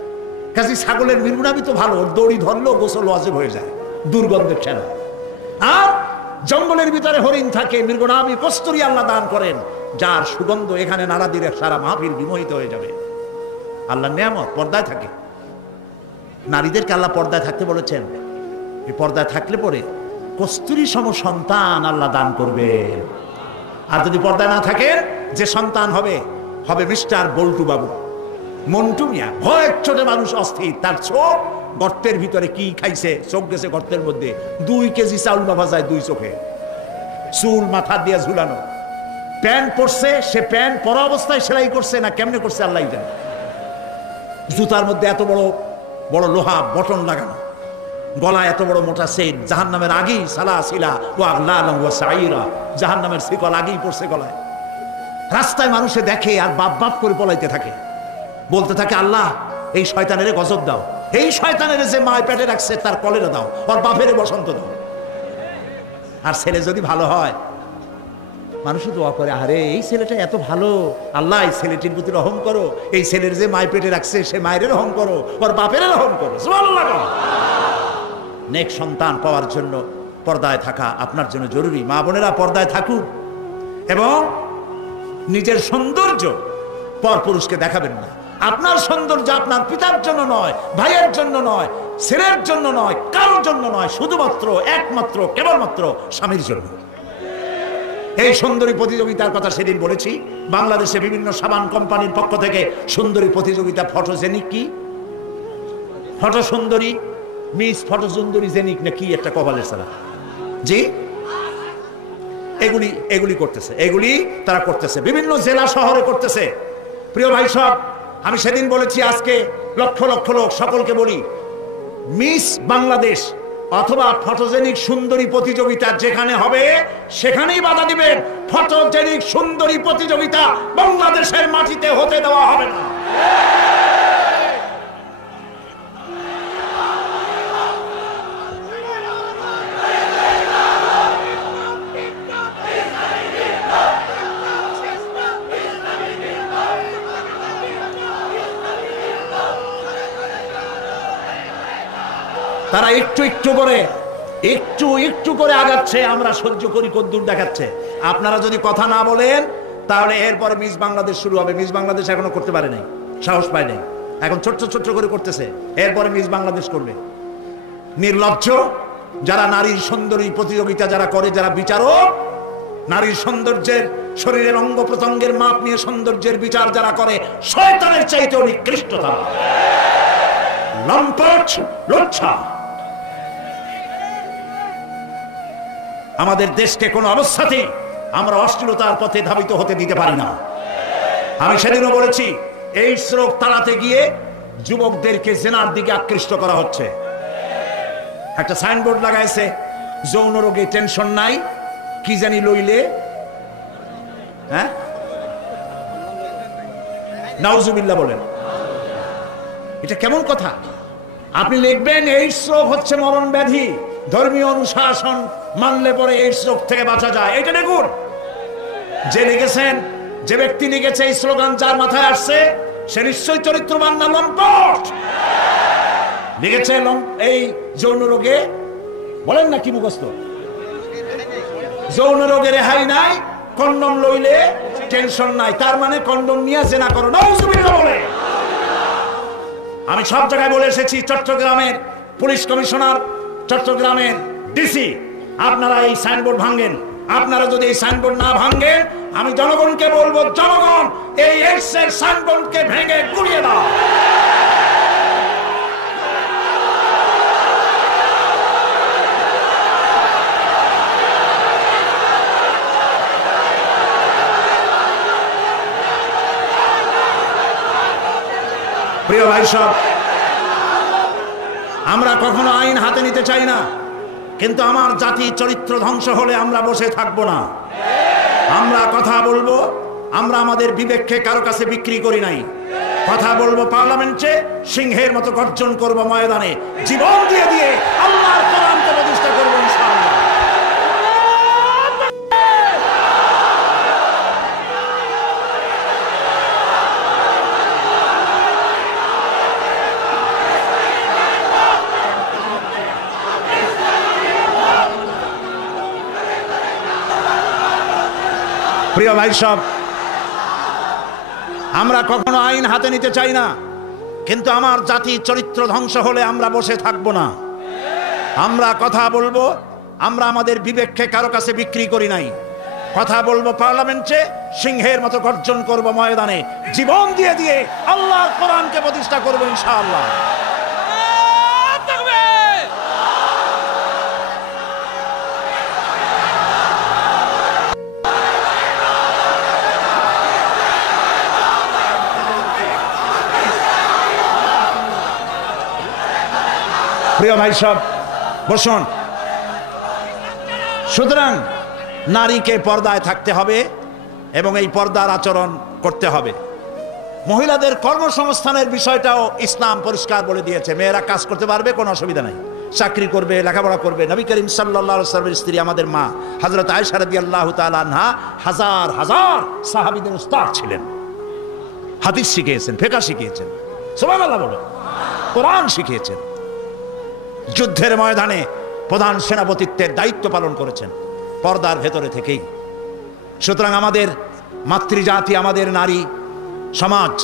কাজে ছাগলের মৃগনাভি তো ভালো, দড়ি ধরলেও গোসল ওয়াজিব হয়ে যায়, দুর্গন্ধের ঠেলা। আর জঙ্গলের ভিতরে হরিণ থাকে, মৃগনাভি কস্তুরী আল্লাহ দান করেন, যার সুগন্ধ এখানে নাড়া দিলে সারা মাহফিল বিমোহিত হয়ে যাবে। আল্লাহ নিয়ামত পর্দায় থাকে। নারীদেরকে আল্লাহ পর্দায় থাকতে বলেছেন। এই পর্দায় থাকলে পরে কস্তুরী সম সন্তান আল্লাহ দান করবে। আর যদি পর্দায় না থাকেন, যে সন্তান হবে হবে মিস্টার বল্টু বাবু। মন্টু মিয়া ভয়ের চোটে মানুষ অস্থির, তার চোখ গর্তের ভিতরে কি খাইছে, চোখ গেছে গর্তের মধ্যে, 2 কেজি চাউল বাবা যায় 2 চোখে, চুল মাথা দিয়ে ঝুলানো, প্যান্ট পরছে, সে প্যান্ট পরা অবস্থায় সেলাই করছে না কেমনে করছে আল্লাহ জানে, জুতার মধ্যে এত বড় বড় লোহা বটন লাগানো, গলায় এত বড় মোটা সেট, জাহান্নামের আগেই সালাসিলা ওয়া আগলালান ওয়া সাইরা, জাহান্নামের শিকল আগেই পড়ছে গলায়। রাস্তায় মানুষে দেখে আর বাপ বাপ করে পলাইতে থাকে, বলতে থাকে আল্লাহ এই শয়তানের গজব দাও, এই শয়তানের যে মায় পেটে রাখছে তার কলেরা দাও, আর বাপের বসন্ত দাও। আর ছেলে যদি ভালো হয় মানুষ দোয়া করে, আরে এই ছেলেটা এত ভালো, আল্লাহ এই ছেলেটির প্রতি রহম করো, এই ছেলের যে মায় পেটে রাখছে সে মায়ের রহম করো, ওর বাপের রহম করো। সুবহানাল্লাহ। নেক সন্তান পাওয়ার জন্য পর্দায় থাকা আপনার জন্য জরুরি। মা বোনেরা পর্দায় থাকুন এবং নিজের সৌন্দর্য পরপুরুষকে দেখাবেন না। আপনার সৌন্দর্য আপনার পিতার জন্য নয়, ভাইয়ের জন্য নয়, ছেলের জন্য নয়, কারোর জন্য নয়, শুধুমাত্র একমাত্র কেবলমাত্র স্বামীর জন্য। এই সুন্দরী প্রতিযোগিতার কথা সেদিন বলেছি। বাংলাদেশে বিভিন্ন সাবান কোম্পানির পক্ষ থেকে সুন্দরী প্রতিযোগিতা, ফটোজেনিক কি ফটো সুন্দরী, মিস ফটো সুন্দরী জেনিক না কি একটা কপালের সারা, জি এগুলি করতেছে, এগুলি তারা করতেছে, বিভিন্ন জেলা শহরে করতেছে। প্রিয় ভাই সব, আমি সেদিন বলেছি, আজকে লক্ষ লক্ষ লোক, সকলকে বলি, মিস বাংলাদেশ অথবা ফটোজেনিক সুন্দরী প্রতিযোগিতা যেখানে হবে সেখানেই বাধা দিবেন। ফটোজেনিক সুন্দরী প্রতিযোগিতা বাংলাদেশের মাটিতে হতে দেওয়া হবে না। তারা একটু একটু করে আগাচ্ছে, আমরা সহ্য করি, কদ্দুর দেখাচ্ছে। আপনারা যদি কথা না বলেন তাহলে এরপরে মিস বাংলাদেশ শুরু হবে। মিস বাংলাদেশ এখনো করতে পারে নাই, সাহস পায় নাই, এখন ছোট্ট ছোট্ট করে করতেছে, এরপরে মিস বাংলাদেশ করবে। নির্লজ্জ যারা নারীর সৌন্দর্য প্রতিযোগিতা যারা করে, যারা বিচারক, নারীর সৌন্দর্যের, শরীরের অঙ্গ প্রত্যঙ্গের মাপ নিয়ে সৌন্দর্যের বিচার যারা করে, শয়তানের চাইতেও নিকৃষ্ট তারা, লম্পট, লজ্জা। আমাদের দেশকে কোন অবস্থাতেই আমরা অশ্লীলতার পথে ধাবিত হতে দিতে পারি না। আমি সেদিনও বলেছি, এই রোগ তাড়াতে গিয়ে যুবকদেরকে জেনার দিকে আকৃষ্ট করা হচ্ছে। একটা সাইনবোর্ড লাগাইছে, যৌন রোগে টেনশন নাই, কি জানি লইলে, হ্যাঁ নাউজুবিল্লাহ বলেন। এটা কেমন কথা? আপনি লিখবেন এইডস রোগ হচ্ছে মরণ ব্যাধি, ধর্মীয় অনুশাসন মানলে পরে এইডস রোগ থেকে বাঁচা যায়। এটা দেখুন, যে লিখেছেন, যে ব্যক্তি লিখেছে এই স্লোগান, যার মাথায় আসছে সে নিশ্চয়ই চরিত্রবান না লম্পট। লিখেছে এই যৌন রোগে, বলেন না কি মুখস্থ, যৌন রোগে রেহাই নাই, কন্ডম লইলে টেনশন নাই, তার মানে কন্ডম নিয়ে জেনা করো। নাউজুবিল্লাহ বলে। আমি সব জায়গায় বলে এসেছি, চট্টগ্রামের পুলিশ কমিশনার, চট্টগ্রামের ডিসি, আপনারা এই সাইনবোর্ড ভাঙেন। আপনারা যদি এই সাইনবোর্ড না ভাঙেন, আমি জনগণকে বলবো, জনগণ এই এইডসের সাইনবোর্ডকে ভেঙে গুড়িয়ে দাও। প্রিয় ভাই সব, আমরা কখনো আইন হাতে নিতে চাই না, কিন্তু আমার জাতি চরিত্র ধ্বংস হলে আমরা বসে থাকবো না। আমরা কথা বলবো, আমরা আমাদের বিবেককে কারো কাছে বিক্রি করি নাই। কথা বলবো পার্লামেন্টে, সিংহের মতো গর্জন করব ময়দানে, জীবন দিয়ে দিয়ে আল্লাহর কোরআনকে প্রতিষ্ঠা করব ইনশাআল্লাহ। প্রিয় ভাই সব, আমরা কখনো আইন হাতে নিতে চাই না, কিন্তু আমার জাতির চরিত্র ধ্বংস হলে আমরা বসে থাকবো না। আমরা কথা বলবো, আমরা আমাদের বিবেককে কারো কাছে বিক্রি করি নাই। কথা বলবো পার্লামেন্টে, সিংহের মতো গর্জন করব ময়দানে, জীবন দিয়ে দিয়ে আল্লাহর কোরআনকে প্রতিষ্ঠা করবো ইনশাআল্লাহ। প্রিয় ভাই সব বসুন। সুতরাং নারীকে পর্দায় থাকতে হবে এবং এই পর্দার আচরণ করতে হবে। মহিলাদের কর্মসংস্থানের বিষয়টাও ইসলাম পরিষ্কার বলে দিয়েছে। মেয়েরা কাজ করতে পারবে, কোনো অসুবিধা নাই, চাকরি করবে, লেখাপড়া করবে। নবী করিম সাল্লাল্লাহু আলাইহি ওয়াসাল্লামের স্ত্রী আমাদের মা হযরত আয়েশা রাদিয়াল্লাহু তাআলা আনহা হাজার হাজার সাহাবীদের উস্তাদ ছিলেন। হাদিস শিখিয়েছেন, ফিকহ শিখিয়েছেন, সুবহানাল্লাহ বলো, কোরআন শিখিয়েছেন। যুদ্ধের ময়দানে প্রধান সেনাপতিত্বের দায়িত্ব পালন করেছেন পর্দার ভেতরে থেকেই। সুতরাং আমাদের মাতৃজাতি, আমাদের নারী সমাজ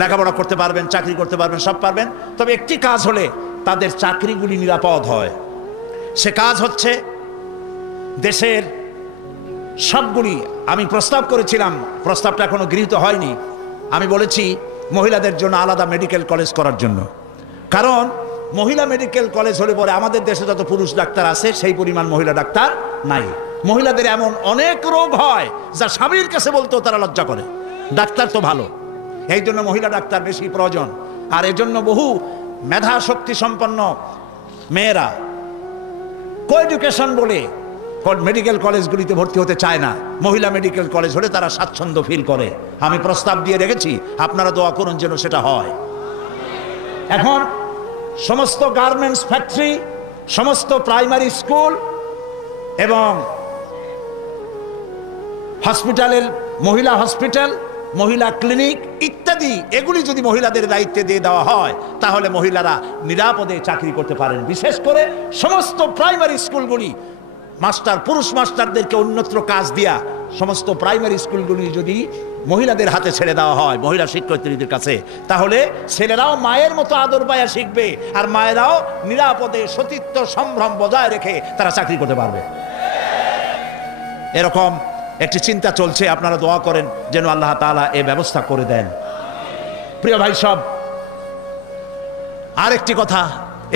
লেখাপড়া করতে পারবেন, চাকরি করতে পারবেন, সব পারবেন। তবে একটি কাজ হলে তাদের চাকরিগুলি নিরাপদ হয়। সে কাজ হচ্ছে দেশের সবগুলি, আমি প্রস্তাব করেছিলাম, প্রস্তাবটা এখনো গৃহীত হয়নি। আমি বলেছি মহিলাদের জন্য আলাদা মেডিকেল কলেজ করার জন্য। কারণ মহিলা মেডিকেল কলেজ হলে পরে আমাদের দেশে যত পুরুষ ডাক্তার আছে সেই পরিমাণ মহিলা ডাক্তার নাই। মহিলাদের এমন অনেক রোগ হয় যা স্বামীর কাছে বলতেও তারা লজ্জা করে। ডাক্তার তো ভালো, এই জন্য মহিলা ডাক্তার বেশি প্রয়োজন। আর এই জন্য বহু মেধা শক্তি সম্পন্ন মেয়েরা কো-এডুকেশন বলে মেডিকেল কলেজগুলিতে ভর্তি হতে চায় না। মহিলা মেডিকেল কলেজ হলে তারা স্বাচ্ছন্দ্য ফিল করে। আমি প্রস্তাব দিয়ে রেখেছি, আপনারা দোয়া করুন যেন সেটা হয়। এখন সমস্ত গার্মেন্টস ফ্যাক্টরি, সমস্ত প্রাইমারি স্কুল এবং হসপিটালের মহিলা হসপিটাল, মহিলা ক্লিনিক ইত্যাদি, এগুলি যদি মহিলাদের দায়িত্বে দিয়ে দেওয়া হয় তাহলে মহিলারা নিরাপদে চাকরি করতে পারেন। বিশেষ করে সমস্ত প্রাইমারি স্কুলগুলি মাস্টার, পুরুষ মাস্টারদেরকে অন্যত্র কাজ দিয়া সমস্ত প্রাইমারি স্কুলগুলি যদি মহিলাদের হাতে ছেড়ে দেওয়া হয়, মহিলা শিক্ষয়িত্রীদের কাছে, তাহলে ছেলেরাও মায়ের মতো আদর পায়া শিখবে আর মায়েরাও নিরাপদে সতীত্ব সম্ভ্রম বজায় রেখে তারা চাকরি করতে পারবে। এরকম একটি চিন্তা চলছে, আপনারা দোয়া করেন যেন আল্লাহ তাআলা এই ব্যবস্থা করে দেন। প্রিয় ভাই সব, আর একটি কথা,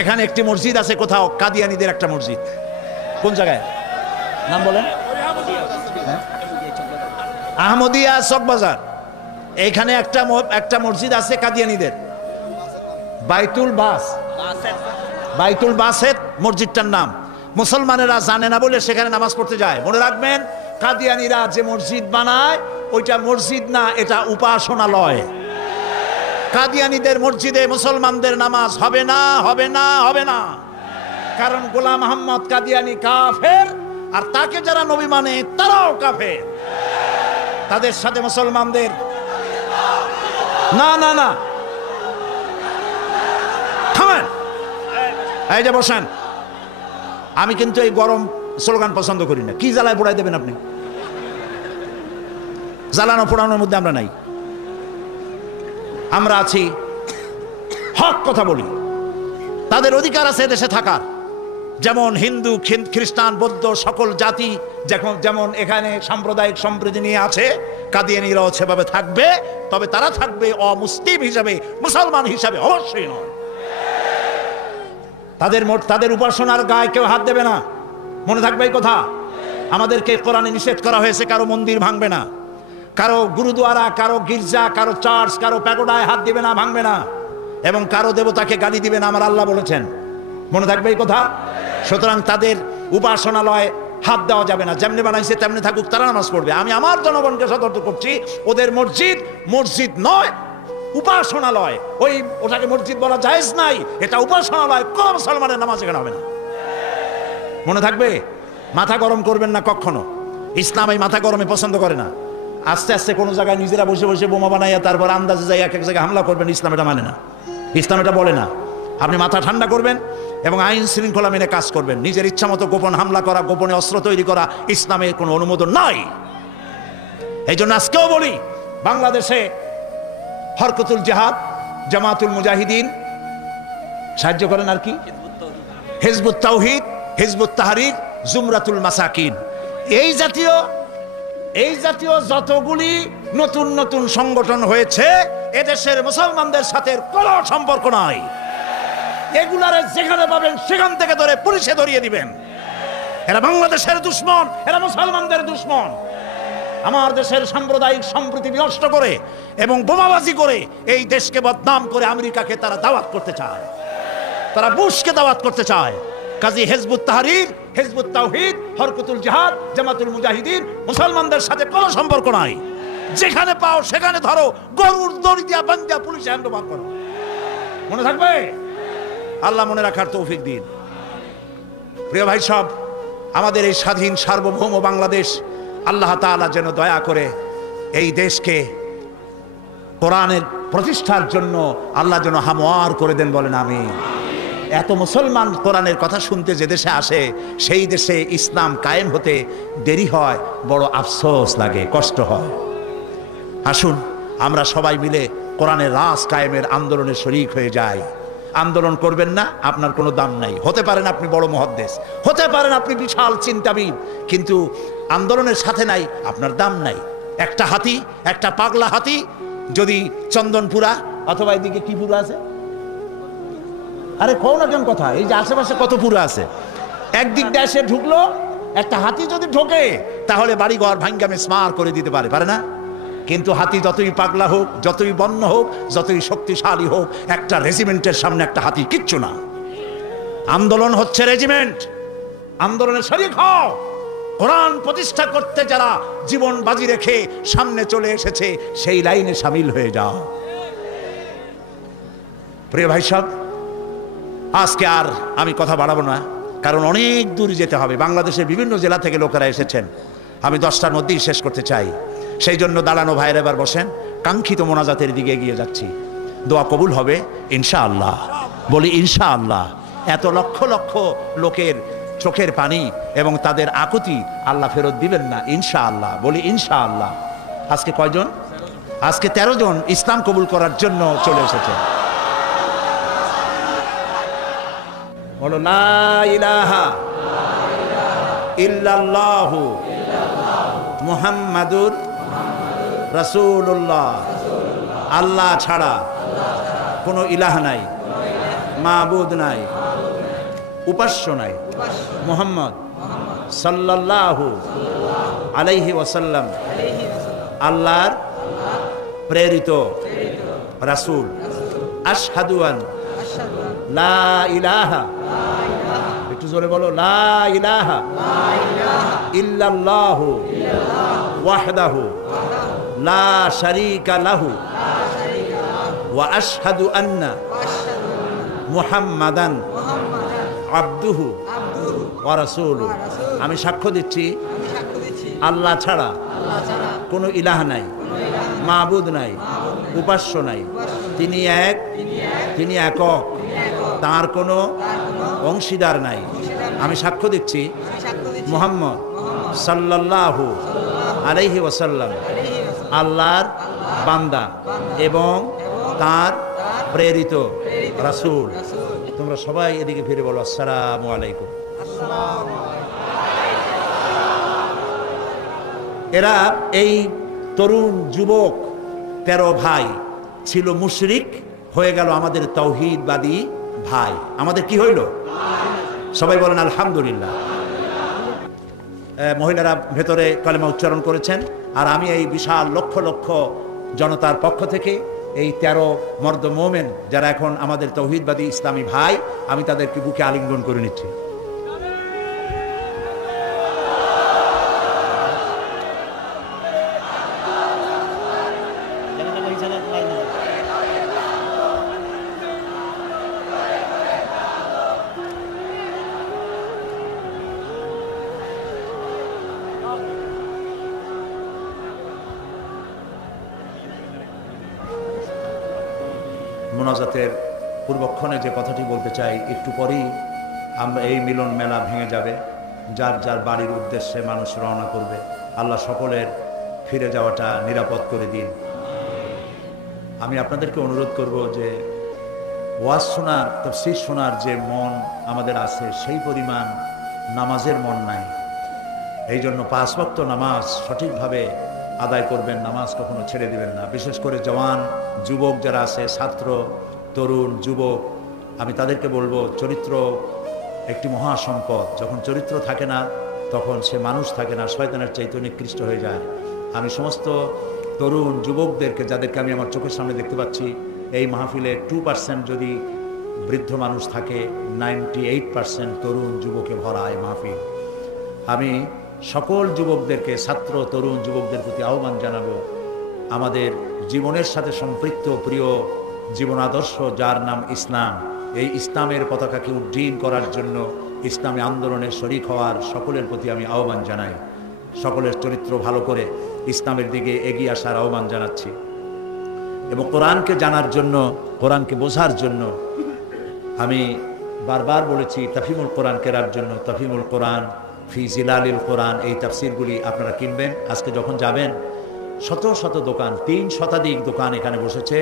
এখানে একটি মসজিদ আছে কোথাও, কাদিয়ানীদের একটা মসজিদ। কোন জায়গায় নাম বলেন? আহমদিয়া চকবাজার। এইখানে একটা মসজিদ আছে কাদিয়ানীদের, বাইতুল বাসেত মসজিদটার নাম। মুসলমানেরা জানে না বলে সেখানে নামাজ পড়তে যায়। মনে রাখবেন, কাদিয়ানীরা যে মসজিদ বানায় ওইটা মসজিদ না, এটা উপাসনালয়। কাদিয়ানীদের মসজিদে মুসলমানদের নামাজ হবে না, হবে না, হবে না। কারণ গোলাম আহমদ কাদিয়ানী কাফের, আর তাকে যারা নবী মানে তারাও কাফের। তাদের সাথে মুসলমানদের না না না, থামেন, এই যে বসেন। আমি কিন্তু এই গরম স্লোগান পছন্দ করি না। কি জ্বালায় পোড়াই দেবেন আপনি? জ্বালানো পোড়ানোর মধ্যে আমরা নাই। আমরা আছি, হক কথা বলি। তাদের অধিকার আছে দেশে থাকার, যেমন হিন্দু, খ্রিস্টান, বৌদ্ধ সকল জাতি যেমন এখানে সাম্প্রদায়িক সম্প্রীতি নিয়ে আছে, কাদিয়ানীরাও সেভাবে থাকবে। তবে তারা থাকবে অমুসলিম হিসাবে, মুসলমান হিসাবে অবশ্যই নয়। তাদের উপাসনার গায়ে কেউ হাত দেবে না, মনে থাকবে এই কথা। আমাদেরকে কোরআনে নিষেধ করা হয়েছে কারো মন্দির ভাঙবে না, কারো গুরুদুয়ারা, কারো গির্জা, কারো চার্চ, কারো প্যাগোডায় হাত দিবে না, ভাঙবে না, এবং কারো দেবতাকে গালি দিবে না, আমার আল্লাহ বলেছেন। মনে থাকবে এই কথা। সুতরাং তাদের উপাসনালয় হাত দেওয়া যাবে না। যেমনি বানাইছে তেমনি থাকুক, তারা নামাজ পড়বে। আমি আমার জনগণকে সতর্ক করছি, ওদের মসজিদ নয়, উপাসনালয়। ওটাকে মসজিদ বলা জায়েজ নাই, এটা উপাসনালয়। কোন মুসলমানের নামাজ এখানে হবে না, মনে থাকবে। মাথা গরম করবেন না কখনো। ইসলাম এই মাথা গরমে পছন্দ করে না। আস্তে আস্তে কোনো জায়গায় নিজেরা বসে বসে বোমা বানাইয়া তারপর আন্দাজে যাই এক জায়গায় হামলা করবেন, ইসলাম এটা মানে না, ইসলাম এটা বলে না। আপনি মাথা ঠান্ডা করবেন এবং আইন শৃঙ্খলা মেনে কাজ করবেন। নিজের ইচ্ছা মতো গোপন হামলা করা, গোপনে অস্ত্র তৈরি করা ইসলামের কোনো অনুমোদন নাই। এই জন্য আজকেও বলি, বাংলাদেশে হরকতুল জিহাদ, জামাতুল মুজাহিদিন সাহায্য করেন, আর কি হিজবুত তাওহীদ, হিজবুত তাহরীর, জুমরাতুল মাসাকিন, এই জাতীয় এই জাতীয় যতগুলি নতুন নতুন সংগঠন হয়েছে এদেশের মুসলমানদের সাথে কোনো সম্পর্ক নাই। এগুলারে যেখানে পাবেন সেখান থেকে ধরে পুলিশে ধরিয়ে দিবেন। এরা বাংলাদেশের দুশ্মন, এরা মুসলমানদের দুশ্মন। আমার দেশের সাম্প্রদায়িক সম্প্রীতি বিনষ্ট করে এবং বোমাবাজি করে এই দেশকে বদনাম করে আমেরিকাকে তারা দাওয়াত করতে চায়, তারা বুশকে দাওয়াত করতে চায়। কাজী হিজবুত তাহরীর, হিজবুত তাওহীদ, হরকতুল জিহাদ, জামাতুল মুজাহিদিন মুসলমানদের সাথে কোনো সম্পর্ক নাই। যেখানে পাও সেখানে ধরো, গরুর দড়ি দিয়া বান্ধা পুলিশে হ্যান্ডওভার করো। মনে থাকবে? আল্লাহ মনে রাখার তৌফিক দিন। প্রিয় ভাই সব, আমাদের এই স্বাধীন সার্বভৌম বাংলাদেশ আল্লাহ তাআলা যেন দয়া করে এই দেশকে কোরআনের প্রতিষ্ঠার জন্য আল্লাহ যেন হামওয়ার করে দেন, বলেন আমিন। এত মুসলমান কোরআনের কথা শুনতে যে দেশে আসে, সেই দেশে ইসলাম কায়েম হতে দেরি হয়, বড় আফসোস লাগে, কষ্ট হয়। আসুন আমরা সবাই মিলে কোরআনের রাজ কায়েমের আন্দোলনে শরীক হয়ে যাই। আন্দোলন করবেন না, আপনার কোনো দাম নাই। হতে পারেন আপনি বড় মুহাদ্দিস, হতে পারেন আপনি বিশাল চিন্তাবিদ, কিন্তু আন্দোলনের সাথে নাই, আপনার দাম নাই। একটা হাতি, একটা পাগলা হাতি যদি চন্দনপুরা অথবা এদিকে কি পুরা আছে, আরে কও না কেন কথা, এই যে আশেপাশে কত পুরা আছে, একদিক দিয়ে এসে ঢুকলো, একটা হাতি যদি ঢোকে তাহলে বাড়িঘর ভাঙ্গা মেসমার করে দিতে পারে, পারে না? কিন্তু হাতি যতই পাগলা হোক, যতই বন্য হোক, যতই শক্তিশালী হোক, একটা রেজিমেন্টের সামনে একটা হাতি কিচ্ছু না। আন্দোলন হচ্ছে রেজিমেন্ট, আন্দোলনে শরীক হও। কোরআন প্রতিষ্ঠা করতে যারা জীবন বাজি রেখে সামনে চলে এসেছে, সেই লাইনে সামিল হয়ে যাও। প্রিয় ভাই সব, আজকে আর আমি কথা বাড়াবো না, কারণ অনেক দূর যেতে হবে। বাংলাদেশের বিভিন্ন জেলা থেকে লোকেরা এসেছেন, আমি 10টার মধ্যেই শেষ করতে চাই। সেই জন্য দাঁড়ানো ভাইয়ের এবার বসেন, কাঙ্ক্ষিত মোনাজাতের দিকে এগিয়ে যাচ্ছি। দোয়া কবুল হবে ইনশাআল্লাহ, বলি ইনশাআল্লাহ। এত লক্ষ লক্ষ লোকের চোখের পানি এবং তাদের আকুতি আল্লাহ ফেরত দিবেন না ইনশাআল্লাহ, বলি ইনশাআল্লাহ। আজকে কয়জন? আজকে 13 জন ইসলাম কবুল করার জন্য চলে এসেছে। বলো লা ইলাহা ইল্লাল্লাহু মুহাম্মাদুর রাসূলুল্লাহ। আল্লাহ ছাড়া কোনো ইলাহ নাই, মাবুদ নাই, উপাস্য নাই। মুহাম্মদ সাল্লাল্লাহু আলাইহি ওয়াসাল্লাম আল্লাহর প্রেরিত রাসূল। আশহাদু আন লা ইলাহা, একটু জোরে বলো, লা ইলাহা ইল্লাল্লাহু ওয়াহদাহু লা শারীকা লাহু ওয়া আশহাদু আন্না মুহাম্মাদান আবদুহু ওয়া রাসূলুহু। আমি সাক্ষ্য দিচ্ছি আল্লাহ ছাড়া কোনো ইলাহ নাই, মাবুদ নাই, উপাস্য নাই। তিনি এক, তিনি একক, তার কোনো অংশীদার নাই। আমি সাক্ষ্য দিচ্ছি মুহাম্মদ সাল্লাল্লাহু আলাইহি ওয়াসাল্লাম আল্লাহর বান্দা এবং তার প্রেরিত রাসূল। তোমরা সবাই এদিকে ফিরে বলো আসসালামু আলাইকুম। এরা এই তরুণ যুবক 13 ভাই ছিল মুশরিক, হয়ে গেল আমাদের তাওহীদবাদী ভাই। আমাদের কি হইল? সবাই বলেন আলহামদুলিল্লাহ। মহিলারা ভেতরে কালেমা উচ্চারণ করেছেন, আর আমি এই বিশাল লক্ষ লক্ষ জনতার পক্ষ থেকে এই 13 মর্দ মোমেন যারা এখন আমাদের তাওহীদবাদী ইসলামী ভাই, আমি তাদেরকে বুকে আলিঙ্গন করে নিচ্ছি। মোনাজাতের পূর্বক্ষণে যে কথাটি বলতে চাই, একটু পরেই আমরা এই মিলন মেলা ভেঙে যাবে, যার যার বাড়ির উদ্দেশ্যে মানুষ রওনা করবে। আল্লাহ সকলের ফিরে যাওয়াটা নিরাপদ করে দিন। আমি আপনাদেরকে অনুরোধ করব যে ওয়াজ শোনার, তাফসীর শোনার যে মন আমাদের আছে, সেই পরিমাণ নামাজের মন নাই। এই জন্য 5 ওয়াক্ত নামাজ সঠিকভাবে আদায় করবেন, নামাজ কখনো ছেড়ে দিবেন না। বিশেষ করে জওয়ান যুবক যারা আছে, ছাত্র, তরুণ, যুবক, আমি তাদেরকে বলবো চরিত্র একটি মহা সম্পদ। যখন চরিত্র থাকে না তখন সে মানুষ থাকে না, শয়তানের চাইতে নিকৃষ্ট হয়ে যায়। আমি সমস্ত তরুণ যুবকদেরকে, যাদেরকে আমি আমার চোখের সামনে দেখতে পাচ্ছি, এই মাহফিলে 2% যদি বৃদ্ধ মানুষ থাকে, 98% তরুণ যুবকে ভরা এই মাহফিল। আমি সকল যুবকদেরকে, ছাত্র, তরুণ যুবকদের প্রতি আহ্বান জানাবো, আমাদের জীবনের সাথে সম্পৃক্ত প্রিয় জীবন আদর্শ যার নাম ইসলাম, এই ইসলামের পতাকাকে উড্ডীন করার জন্য ইসলামী আন্দোলনে শরিক হওয়ার সকলের প্রতি আমি আহ্বান জানাই। সকলের চরিত্র ভালো করে ইসলামের দিকে এগিয়ে আসার আহ্বান জানাচ্ছি। এবং কোরআনকে জানার জন্য, কোরআনকে বোঝার জন্য আমি বারবার বলেছি তাফহিমুল কোরআন কেরার জন্য, তাফহিমুল কোরআন ফি জিলালিল কোরআন, এই তাফসিরগুলি আপনারা কিনবেন। আজকে যখন যাবেন শত শত দোকান, 3 শতাধিক দোকান এখানে বসেছে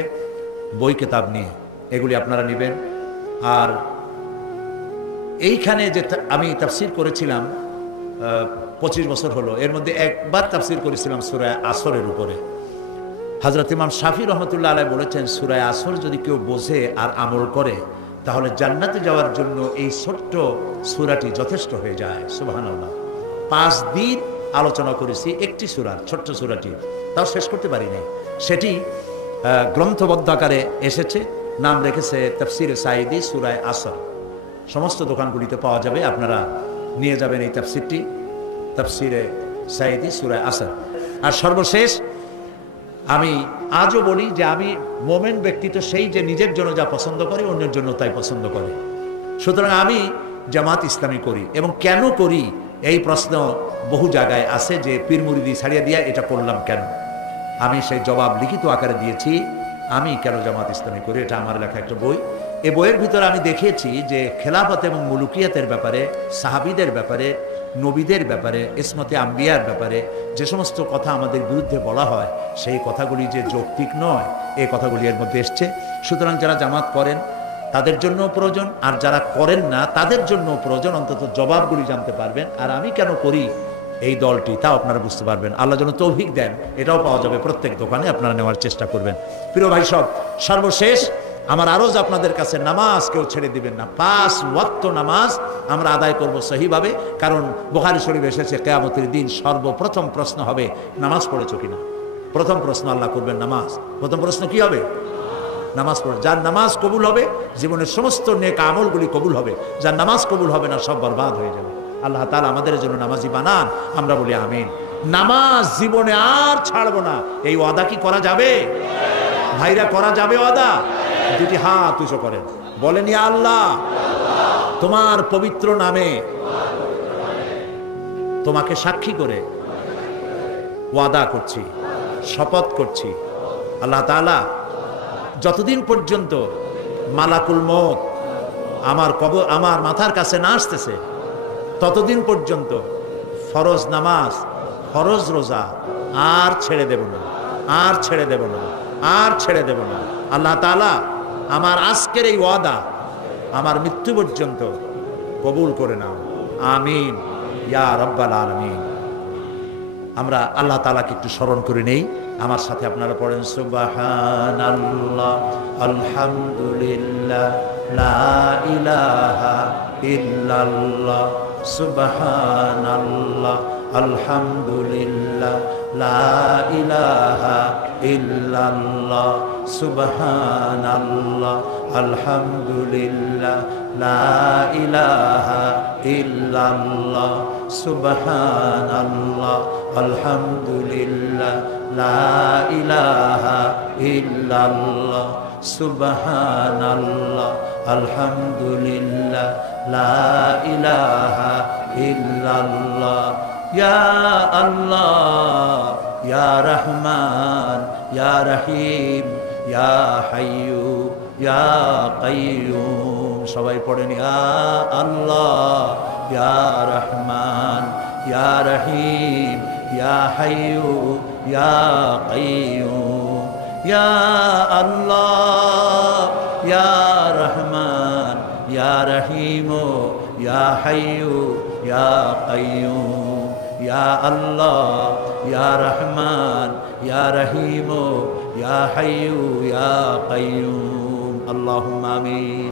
বই কিতাব নিয়ে, এগুলি আপনারা নেবেন। আর এইখানে যে আমি তাফসির করেছিলাম 25 বছর হলো, এর মধ্যে একবার তাফসির করেছিলাম সূরা আসরের উপরে। হযরত ইমাম শাফি রহমতুল্লাহ আলাইহি বলেছেন, সূরা আসর যদি কেউ বোঝে আর আমল করে তাহলে জান্নাতে যাওয়ার জন্য এই ছোট্ট সূরাটি যথেষ্ট হয়ে যায়। সুবহানাল্লাহ। 5 দিন আলোচনা করেছি একটি সূরার, ছোট্ট সূরাটি, তাও শেষ করতে পারি নাই। সেটি গ্রন্থবদ্ধ আকারে এসেছে, নাম রেখেছে তাফসিরে সাঈদী সূরা আসর। সমস্ত দোকানগুলিতে পাওয়া যাবে, আপনারা নিয়ে যাবেন এই তাফসিরটি, তাফসিরে সাঈদী সূরা আসর। আর সর্বশেষ আমি আজও বলি যে আমি মোমেন ব্যক্তি তো সেই যে নিজের জন্য যা পছন্দ করে অন্যের জন্য তাই পছন্দ করে। সুতরাং আমি জামাত ইসলামী করি, এবং কেন করি এই প্রশ্ন বহু জায়গায় আছে যে পীর মুরিদি ছাড়িয়ে দিয়া এটা করলাম কেন। আমি সেই জবাব লিখিত আকারে দিয়েছি, আমি কেন জামাত ইসলামী করি। এটা আমার লেখা একটা বই। এই বইয়ের ভিতরে আমি দেখিয়েছি যে খেলাফত এবং মুলুকিয়াতের ব্যাপারে, সাহাবীদের ব্যাপারে, নবীদের ব্যাপারে, ইসমতে আম্বিয়ার ব্যাপারে যে সমস্ত কথা আমাদের বিরুদ্ধে বলা হয় সেই কথাগুলি যে যৌক্তিক নয়, এই কথাগুলি এর মধ্যে এসছে। সুতরাং যারা জামাত করেন তাদের জন্য প্রয়োজন, আর যারা করেন না তাদের জন্য প্রয়োজন, অন্তত জবাবগুলি জানতে পারবেন। আর আমি কেন করি এই দলটি তাও আপনারা বুঝতে পারবেন। আল্লাহ যেন তৌফিক দেন, এটাও পাওয়া যাবে প্রত্যেক দোকানে, আপনারা নেওয়ার চেষ্টা করবেন। প্রিয় ভাই সব, সর্বশেষ আমার আরজ আপনাদের কাছে, নামাজ কেউ ছেড়ে দিবেন না। 5 ওয়াক্ত নামাজ আমরা আদায় করব সহিভাবে, কারণ বুখারী শরীফে এসেছে কিয়ামতের দিন সর্বপ্রথম প্রশ্ন হবে নামাজ পড়েছো কিনা। প্রথম প্রশ্ন আল্লাহ করবেন নামাজ। প্রথম প্রশ্ন কি হবে? নামাজ পড়ে। যার নামাজ কবুল হবে জীবনের সমস্ত নেক আমলগুলি কবুল হবে, যার নামাজ কবুল হবে না সব বরবাদ হয়ে যাবে। আল্লাহ তাআলা আমাদের জন্য নামাজি বানান, আমরা বলি আমিন। নামাজ জীবনে আর ছাড়বো না, এই ওয়াদা কি করা যাবে ভাইরা? করা যাবে ওয়াদা? দুটি হাত উঁচু করেন, বলেন ইয়া আল্লাহ, তোমার পবিত্র নামে তোমাকে সাক্ষী করে ওয়াদা করছি, শপথ করছি, আল্লাহ তাআলা যতদিন পর্যন্ত মালাকুল মউত আমার মাথার কাছে না আসতেছে ততদিন পর্যন্ত ফরজ নামাজ, ফরজ রোজা আর ছেড়ে দেব না, আর ছেড়ে দেব না, আর ছেড়ে দেব না। আল্লাহ তাআলা আমার আজকের এই ওয়াদা আমার মৃত্যু পর্যন্ত কবুল করে নাও, আমিন ইয়া রাব্বাল আলামিন। আমরা আল্লাহ তাআলাকে একটু স্মরণ করে নেই, আমার সাথে আপনারা পড়েন সুবহানাল্লাহ, আলহামদুলিল্লাহ, লা ইলাহা ইল্লাল্লাহ, সুবহানাল্লাহ, আলহামদুলিল্লাহ, লা ইলাহা ইল্লাল্লাহ, সুবহানাল্লাহ, আলহামদুলিল্লাহ, লা ইলাহা ইল্লাল্লাহ, সুবহানাল্লাহ, আলহামদুলিল্লাহ, লা ইলাহা ইল্লাল্লাহ, সুবহানাল্লাহ, আলহামদুলিল্লাহ, লা ইলাহা ইল্লাল্লাহ। ইয়া আল্লাহ, ইয়া রহমান, ইয়া রহিম, ইয়া হাইয়্যু, ইয়া কাইয়্যুম। সবাই পড়েন ইয়া আল্লাহ, ইয়া রহমান, ইয়া রহিম, ইয়া হাইয়্যু, ইয়া কাইয়্যুম। ইয়া আল্লাহ, ইয়া রহমান, ইয়া রহিম, ইয়া হাইয়্যু, ইয়া কাইয়্যুম। ইয়া আল্লাহ, ইয়া রহমান, ইয়া রহিম, ইয়া হাইয়্যু ইয়া কাইয়্যুম। আল্লাহুম্মা আমিন।